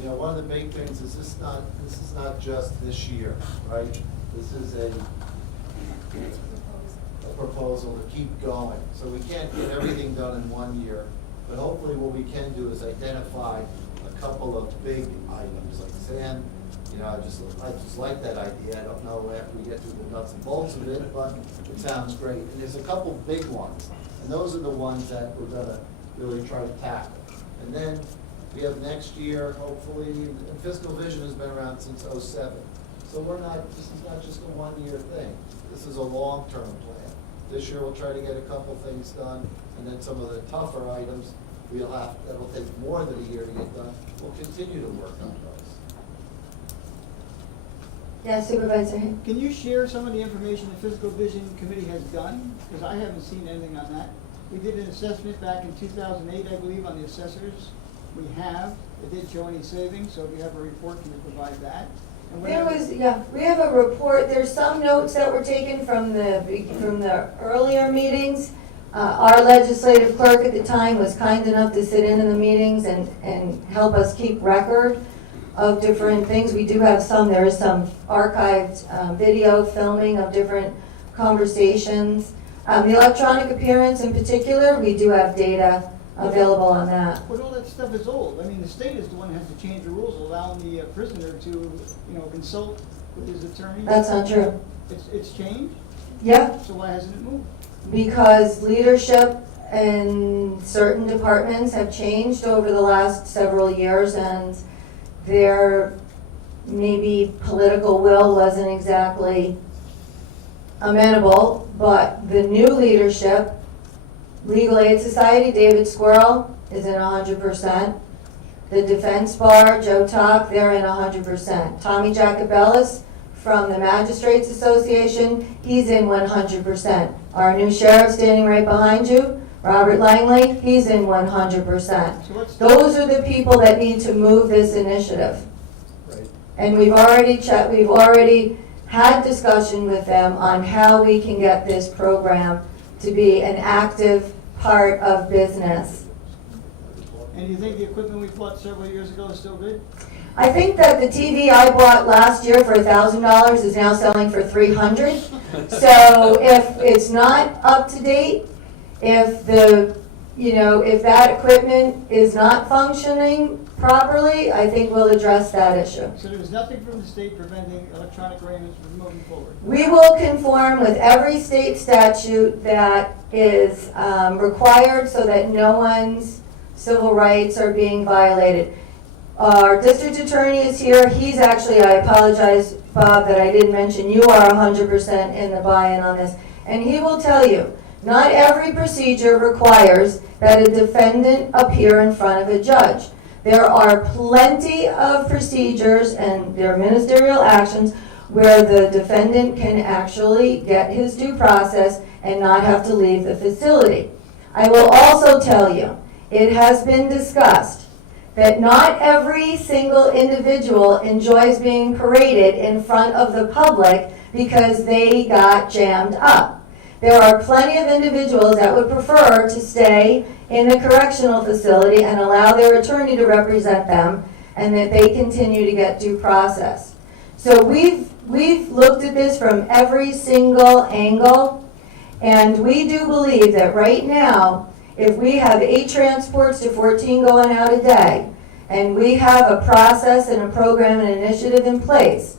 You know, one of the big things is this is not just this year, right? This is a proposal to keep going. So we can't get everything done in 1 year, but hopefully what we can do is identify a couple of big items, like sand. You know, I just like that idea. I don't know after we get through the nuts and bolts of it, but it sounds great. And there's a couple big ones, and those are the ones that we're gonna really try to tackle. And then we have next year, hopefully, and fiscal vision has been around since '07. So this is not just a 1 year thing. This is a long-term plan. This year we'll try to get a couple things done, and then some of the tougher items that'll take more than a year to get done. We'll continue to work on those. Yeah, Supervisor Hay? Can you share some of the information the Fiscal Vision Committee has done? Because I haven't seen anything on that. We did an assessment back in 2008, I believe, on the assessors. We have. It did show any savings, so if you have a report, can you provide that? And There was, yeah, we have a report, there's some notes that were taken from the earlier meetings. Our legislative clerk at the time was kind enough to sit in the meetings and help us keep record of different things. We do have there is some archived video filming of different conversations. The electronic appearance in particular, we do have data available on that. But all that stuff is old. I mean, the state is the one that has to change the rules, allowing the prisoner to, consult with his attorney. That's not true. It's changed? Yeah, So why hasn't it moved? because leadership in certain departments have changed over the last several years, and their maybe political will wasn't exactly amenable, but the new leadership, Legal Aid Society, David Squirrel is in 100%. The Defense Bar, Joe Talk, they're in 100%. Tommy Jacobellis from the Magistrates Association, he's in 100%. Our new sheriff standing right behind you, Robert Langley, he's in 100%. Those are the people that need to move this initiative. Right. And we've already had discussion with them on how we can get this program to be an active part of business. And do you think the equipment we bought several years ago is still good? I think that the TV I bought last year for $1,000 is now selling for $300. So if it's not up to date, if that equipment is not functioning properly, I think we'll address that issue. So there's nothing from the state preventing electronic arraignments from moving forward? We will conform with every state statute that is required so that no one's civil rights are being violated. Our district attorney is here. He's actually, I apologize, Bob, that I didn't mention, you are 100% in the buy-in on this. And he will tell you, not every procedure requires that a defendant appear in front of a judge. There are plenty of procedures and their ministerial actions where the defendant can actually get his due process and not have to leave the facility. I will also tell you, it has been discussed that not every single individual enjoys being paraded in front of the public because they got jammed up. There are plenty of individuals that would prefer to stay in the correctional facility and allow their attorney to represent them, and that they continue to get due process. So we've looked at this from every single angle, And we do believe that right now, if we have 8 transports to 14 going out a day, and we have a process and a program and initiative in place,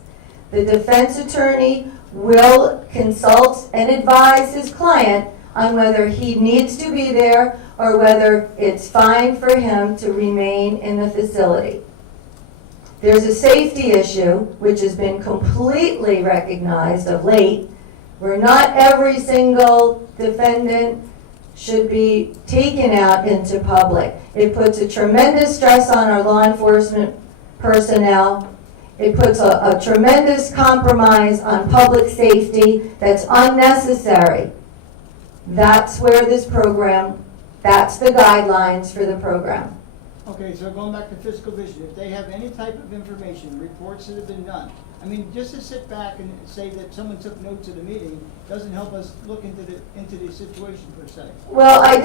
the defense attorney will consult and advise his client on whether he needs to be there or whether it's fine for him to remain in the facility. There's a safety issue, which has been completely recognized of late, where not every single defendant should be taken out into public. It puts a tremendous stress on our law enforcement personnel. It puts a tremendous compromise on public safety that's unnecessary. That's where this program, that's the guidelines for the program. Okay, so going back to fiscal vision, if they have any type of information, reports that have been done, I mean, just to sit back and say that someone took notes of the meeting doesn't help us look into the situation per se. Well, I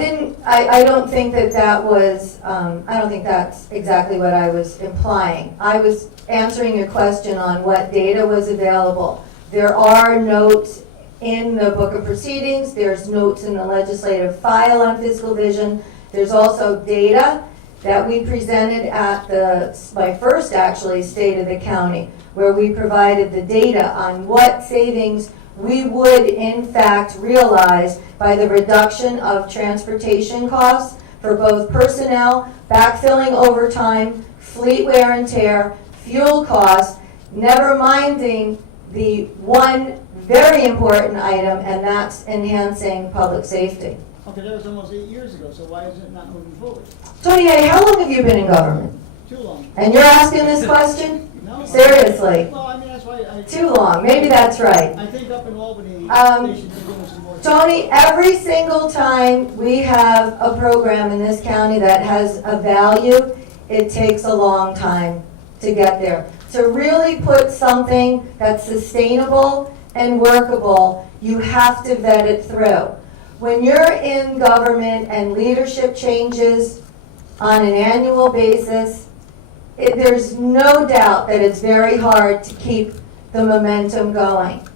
don't think that was, I don't think that's exactly what I was implying. I was answering your question on what data was available. There are notes in the book of proceedings, there's notes in the legislative file on fiscal vision, there's also data that we presented at my first actually State of the County, where we provided the data on what savings we would in fact realize by the reduction of transportation costs for both personnel, backfilling overtime, fleet wear and tear, fuel costs, never minding the one very important item, and that's enhancing public safety. Okay, that was almost 8 years ago, so why is it not moving forward? Tony, hey, how long have you been in government? Too long. And you're asking this question? No. Seriously? Well, I mean, that's why Too long, maybe that's right. I think up in Albany, they should be doing some more. Tony, every single time we have a program in this county that has a value, it takes a long time to get there. To really put something that's sustainable and workable, you have to vet it through. When you're in government and leadership changes on an annual basis, there's no doubt that it's very hard to keep the momentum going.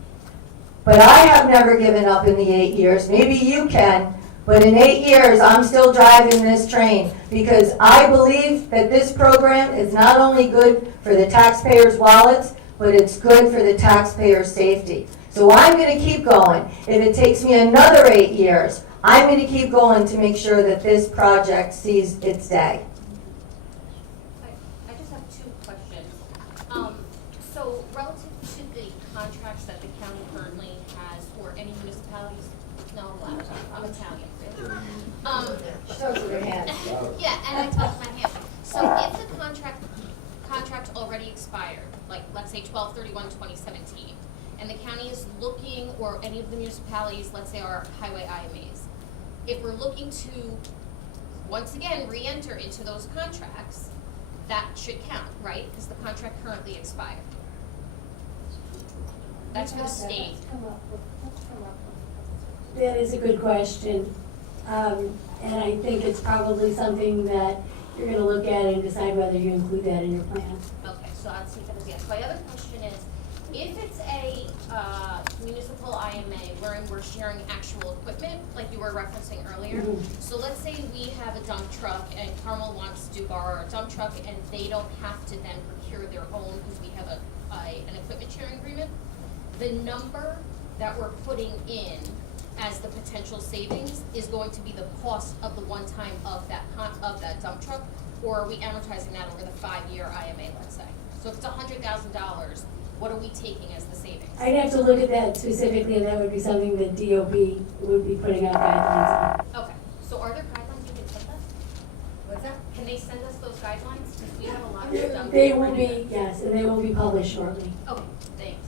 But I have never given up in the 8 years. Maybe you can, but in 8 years, I'm still driving this train because I believe that this program is not only good for the taxpayers' wallets, but it's good for the taxpayers' safety. So I'm going to keep going. If it takes me another 8 years, I'm going to keep going to make sure that this project sees its day. I just have 2 questions. So relative to the contracts that the county currently has for any municipalities, no, I'm Italian. Shows with her hands. Yeah, and I touched my hand. So if the contract already expired, like let's say 12/31/2017, and the county is looking, or any of the municipalities, let's say our highway IMAs, if we're looking to once again re-enter into those contracts, that should count, right? Because the contract currently expired. That's for the state. That is a good question. And I think it's probably something that you're gonna look at and decide whether you include that in your plan. Okay, so I'll take that as yes. My other question is, if it's a municipal IMA wherein we're sharing actual equipment, like you were referencing earlier, so let's say we have a dump truck and Carmel wants to borrow a dump truck and they don't have to then procure their own because we have an equipment sharing agreement, the number that we're putting in as the potential savings is going to be the cost of the one time of that dump truck, or are we amortizing that over the 5-year IMA, let's say? So if it's $100,000, what are we taking as the savings? I'd have to look at that specifically, and that would be something that DOB would be putting out guidelines on. Okay, so are there guidelines you can send us? What's that? Can they send us those guidelines? Because we have a lot of stuff. They will be, yes, and they will be published shortly. Okay, thanks.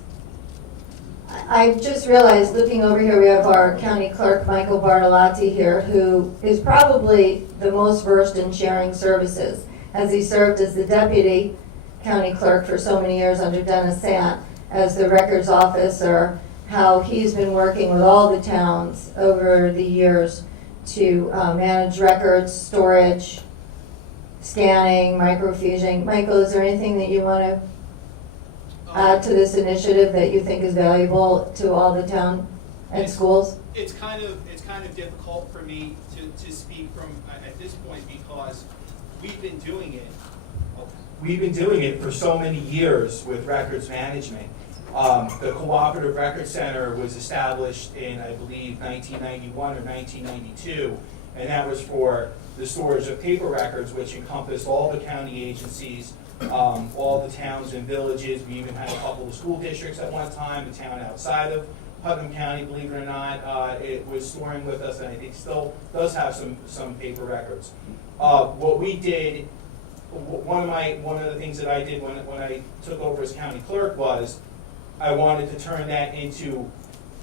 I just realized, looking over here, we have our county clerk, Michael Bartolotti here, who is probably the most versed in sharing services, as he served as the deputy county clerk for so many years under Dennis Sant as the records officer, how he's been working with all the towns over the years to manage records, storage, scanning, microfiching. Michael, is there anything that you want to add to this initiative that you think is valuable to all the town and schools? It's kind of difficult for me to speak from, at this point, because we've been doing it. We've been doing it for so many years with records management. The Cooperative Record Center was established in, I believe, 1991 or 1992, and that was for the storage of paper records, which encompassed all the county agencies, all the towns and villages. We even had a couple of school districts at one time, a town outside of Putnam County, believe it or not, it was storing with us, and I think still does have some paper records. What we did, one of the things that I did when I took over as county clerk was I wanted to turn that into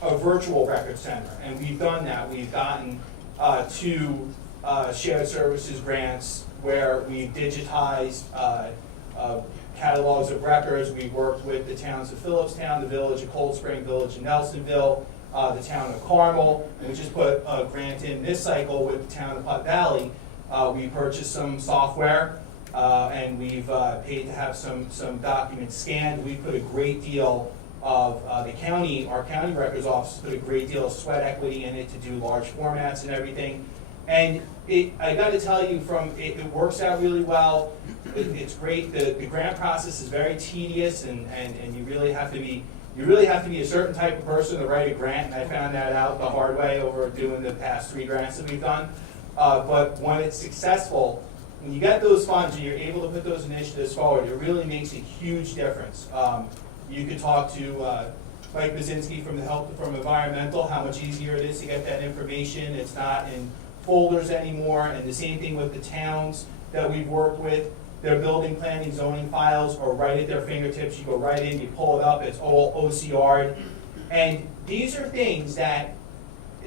a virtual record center, and we've done that. We've gotten 2 shared services grants where we've digitized catalogs of records. We worked with the towns of Phillipstown, the village of Cold Spring, village of Nelsonville, the town of Carmel, and we just put a grant in this cycle with the town of Putt Valley. We purchased some software, and we've paid to have some documents scanned. We put a great deal of our county records office put a great deal of sweat equity in it to do large formats and everything. And I got to tell you, it works out really well. It's great. The grant process is very tedious, and you really have to be a certain type of person to write a grant. And I found that out the hard way over doing the past 3 grants that we've done. But when it's successful, when you get those funds and you're able to put those initiatives forward, it really makes a huge difference. You could talk to Mike Bazinski from Environmental, how much easier it is to get that information. It's not in folders anymore, and the same thing with the towns that we've worked with. Their building planning, zoning files are right at their fingertips. You go right in, you pull it up, it's all OCR'd. And these are things that,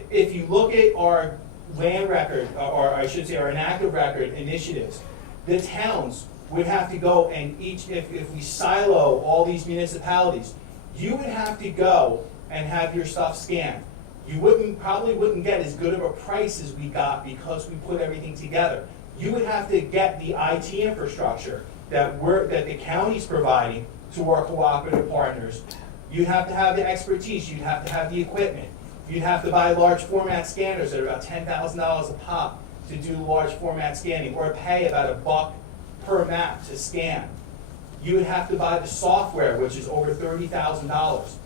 if you look at our land record, or I should say our inactive record initiatives, the towns would have to go and if we silo all these municipalities, you would have to go and have your stuff scanned. You probably wouldn't get as good of a price as we got because we put everything together. You would have to get the IT infrastructure that the county's providing to our cooperative partners. You'd have to have the expertise. You'd have to have the equipment. You'd have to buy large format scanners that are about $10,000 a pop to do large format scanning, or pay about $1 per map to scan. You would have to buy the software, which is over $30,000.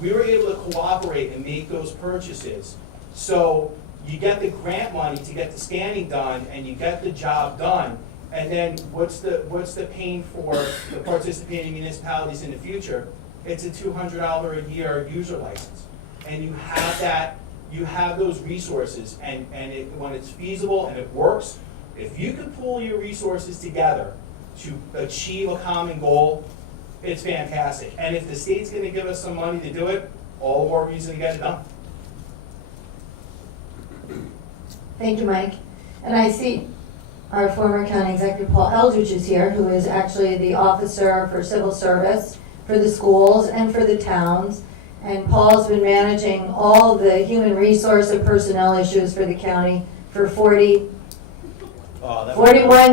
We were able to cooperate and make those purchases. So you get the grant money to get the scanning done, and you get the job done. And then what's the pain for the participating municipalities in the future? It's a $200 a year user license. And you have that, you have those resources, and when it's feasible and it works, if you can pull your resources together to achieve a common goal, it's fantastic. And if the state's going to give us some money to do it, all the more reason to get it done. Thank you, Mike. And I see our former county executive, Paul Eldridge, is here, who is actually the officer for civil service for the schools and for the towns. And Paul's been managing all the human resource and personnel issues for the county for 41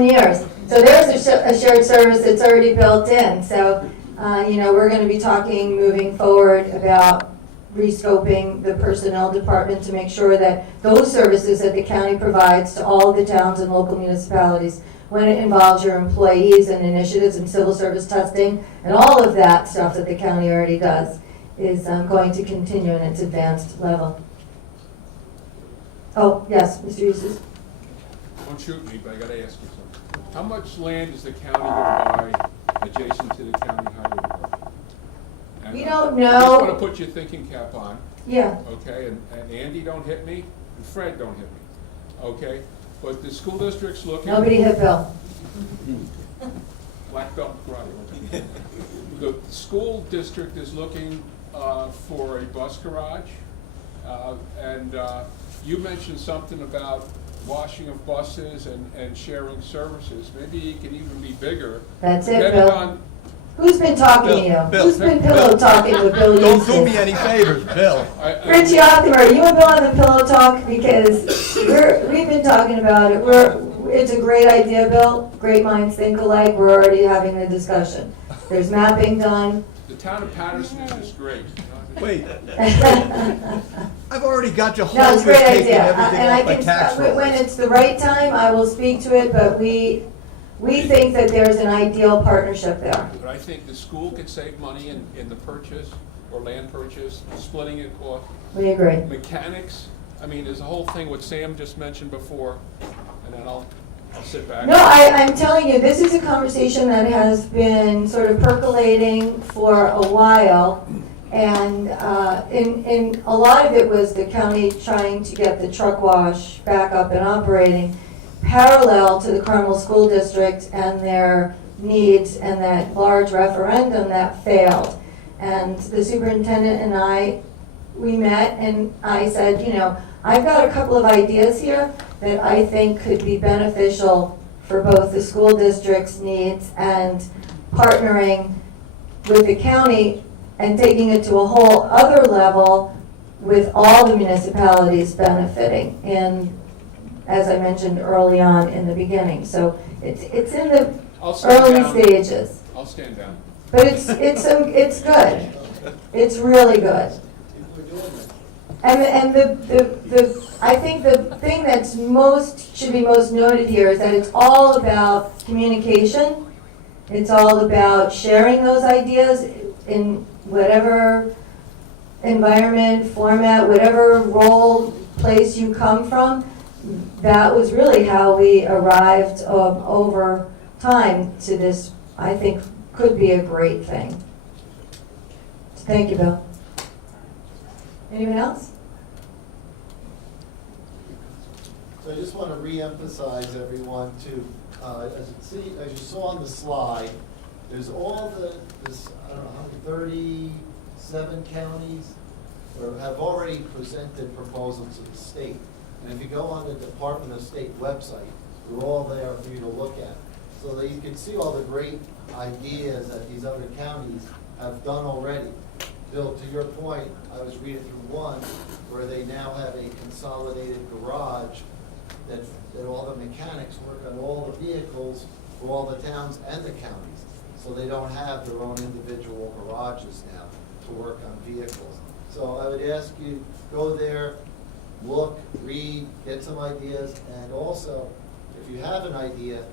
years. So there's a shared service that's already built in. So, we're going to be talking moving forward about rescoping the personnel department to make sure that those services that the county provides to all of the towns and local municipalities, when it involves your employees and initiatives and civil service testing and all of that stuff that the county already does, is going to continue in its advanced level. Oh, yes, Mr. Eustace. Don't shoot me, but I gotta ask you something. How much land is the county gonna buy adjacent to the county highway department? And We don't I know. just wanna put your thinking cap on, Yeah. okay? And Andy don't hit me, and Fred don't hit me, okay? But the school district's looking. Nobody hit Bill. Black belt karate. The school district is looking for a bus garage, and you mentioned something about washing of buses and sharing services. Maybe it can even be bigger. That's it, Depending Bill. on- Who's been talking to you? Bill, Who's been pillow talking with Bill Don't Eustace? do me any favors, Bill. Richie Optimer, you and Bill on the pillow talk, because we've been talking about it. It's a great idea, Bill. Great minds think alike. We're already having the discussion. There's mapping done. The town of Patterson is just great. Wait, already got you No, it's home a with great taking idea, everything and I off my can, tax when rolls. it's the right time, I will speak to it, but we think that there's an ideal partnership there. But I think the school can save money in the purchase or land purchase, splitting it off. We agree. Mechanics, I mean, there's a whole thing what Sam just mentioned before, and then I'll sit back. No, I'm telling you, this is a conversation that has been sort of percolating for a while. And in a lot of it was the county trying to get the truck wash back up and operating, parallel to the Carmel School District and their needs and that large referendum that failed. And the superintendent and I, we met and I said, you know, I've got a couple of ideas here that I think could be beneficial for both the school district's needs and partnering with the county and taking it to a whole other level with all the municipalities benefiting in, as I mentioned early on in the beginning. So it's in the I'll stand early down. stages. I'll stand down. But it's good. It's really good. And I think the thing that's should be most noted here is that it's all about communication. It's all about sharing those ideas in whatever environment, format, whatever role, place you come from. That was really how we arrived over time to this, I think, could be a great thing. So thank you, Bill. Anyone else? So I just want to re-emphasize everyone to, as you saw on the slide, there's all this, I don't know, 37 counties have already presented proposals to the state. And if you go on the Department of State website, they're all there for you to look at. So that you can see all the great ideas that these other counties have done already. Bill, to your point, I was reading through one where they now have a consolidated garage that all the mechanics work on all the vehicles for all the towns and the counties. So they don't have their own individual garages now to work on vehicles. So I would ask you, go there, look, read, get some ideas, and also, if you have an idea,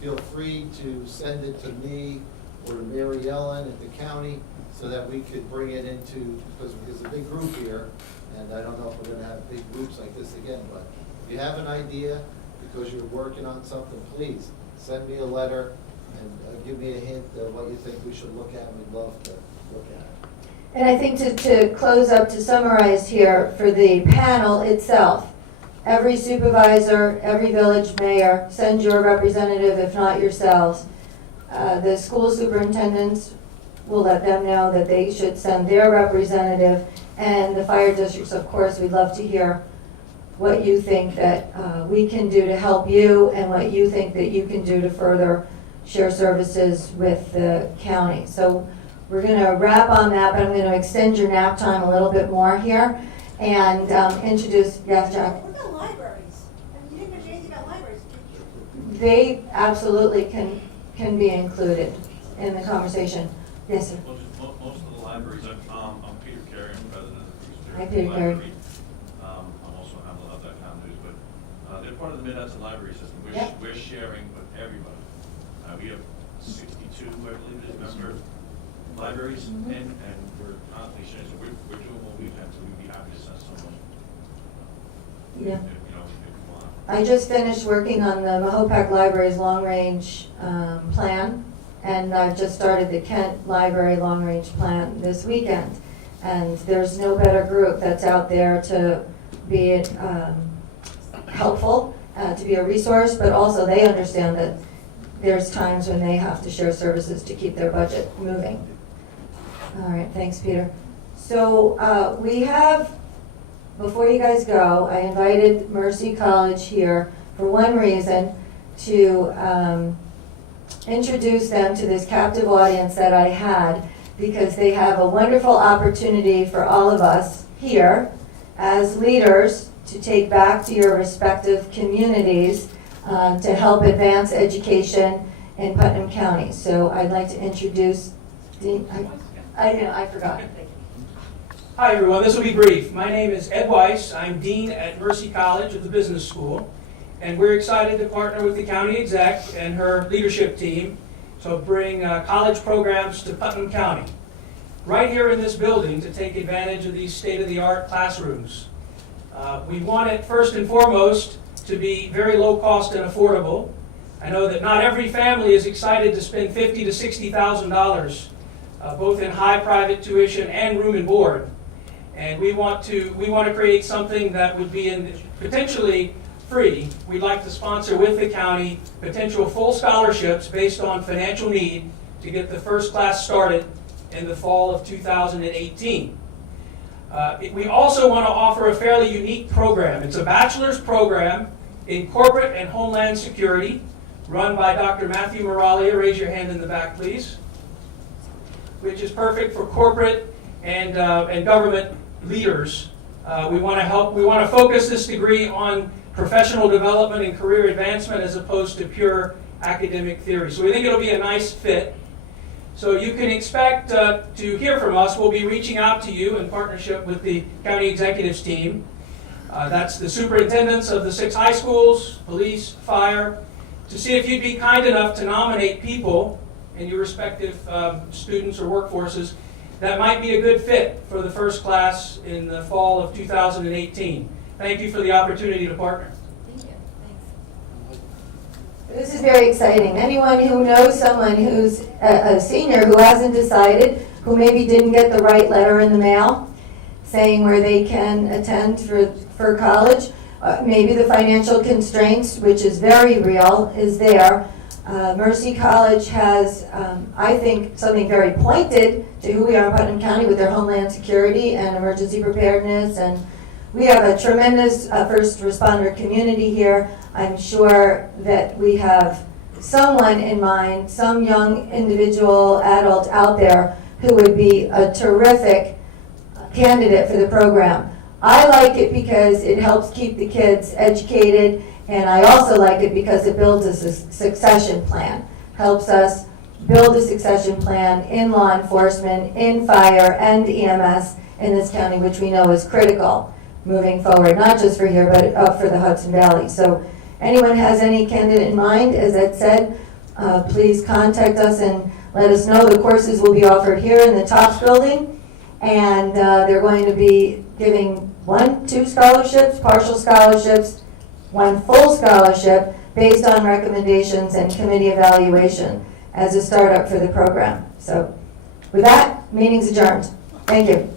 feel free to send it to me or to Mary Ellen at the county so that we could bring it into, because there's a big group here, and I don't know if we're gonna have big groups like this again, but if you have an idea, because you're working on something, please send me a letter and give me a hint of what you think we should look at, and we'd love to look at it. And I think to close up, to summarize here for the panel itself, every supervisor, every village mayor, send your representative, if not yourselves. The school superintendents will let them know that they should send their representative. And the fire districts, of course, we'd love to hear what you think that we can do to help you and what you think that you can do to further share services with the county. So we're going to wrap on that, but I'm going to extend your nap time a little bit more here and introduce, yes, Jack? What about libraries? I mean, you didn't mention anything about libraries, did you? They absolutely can be included in the conversation. Yes, sir. Well, just most of the libraries, I'm Peter Carey, I'm president of the Brewster Hi, Peter Carey. Library. I'm also a handler of that town news, but they're part of the Mid-Hudson Library System. Yep. We're sharing with everybody. We have 62, I believe it is, member libraries, and we're constantly sharing, so we're doing what we can, so we'd be happy to send someone. Yeah. If you want. I just finished working on the Mahopac Library's long-range plan, and I've just started the Kent Library long-range plan this weekend. And there's no better group that's out there to be helpful, to be a resource, but also they understand that there's times when they have to share services to keep their budget moving. All right, thanks, Peter. So we have, before you guys go, I invited Mercy College here for one reason, to introduce them to this captive audience that I had, because they have a wonderful opportunity for all of us here as leaders to take back to your respective communities to help advance education in Putnam County. So I'd like to introduce Dean. I forgot. Hi, everyone. This will be brief. My name is Ed Weiss. I'm Dean at Mercy College of the Business School, and we're excited to partner with the county exec and her leadership team to bring college programs to Putnam County, right here in this building, to take advantage of these state-of-the-art classrooms. We want it first and foremost to be very low cost and affordable. I know that not every family is excited to spend $50,000 to $60,000, both in high private tuition and room and board. And we want to create something that would be potentially free. We'd like to sponsor with the county potential full scholarships based on financial need to get the first class started in the fall of 2018. We also want to offer a fairly unique program. It's a bachelor's program in corporate and homeland security, run by Dr. Matthew Moralia. Raise your hand in the back, please. Which is perfect for corporate and government leaders. We want to focus this degree on professional development and career advancement as opposed to pure academic theory. So we think it'll be a nice fit. So you can expect to hear from us. We'll be reaching out to you in partnership with the county executives team. That's the superintendents of the 6 high schools, police, fire, to see if you'd be kind enough to nominate people in your respective students or workforces that might be a good fit for the first class in the fall of 2018. Thank you for the opportunity to partner. Thank you. Thanks. This is very exciting. Anyone who knows someone who's a senior who hasn't decided, who maybe didn't get the right letter in the mail saying where they can attend for college, maybe the financial constraints, which is very real, is there. Mercy College has, I think, something very pointed to who we are in Putnam County with their homeland security and emergency preparedness, and we have a tremendous first responder community here. I'm sure that we have someone in mind, some young individual, adult out there who would be a terrific candidate for the program. I like it because it helps keep the kids educated, and I also like it because it builds a succession plan, helps us build a succession plan in law enforcement, in fire, and EMS in this county, which we know is critical moving forward, not just for here, but for the Hudson Valley. So anyone has any candidate in mind, as Ed said, please contact us and let us know. The courses will be offered here in the TOPS building, and they're going to be giving 1-2 scholarships, partial scholarships, 1 full scholarship based on recommendations and committee evaluation as a startup for the program. So with that, meeting's adjourned. Thank you.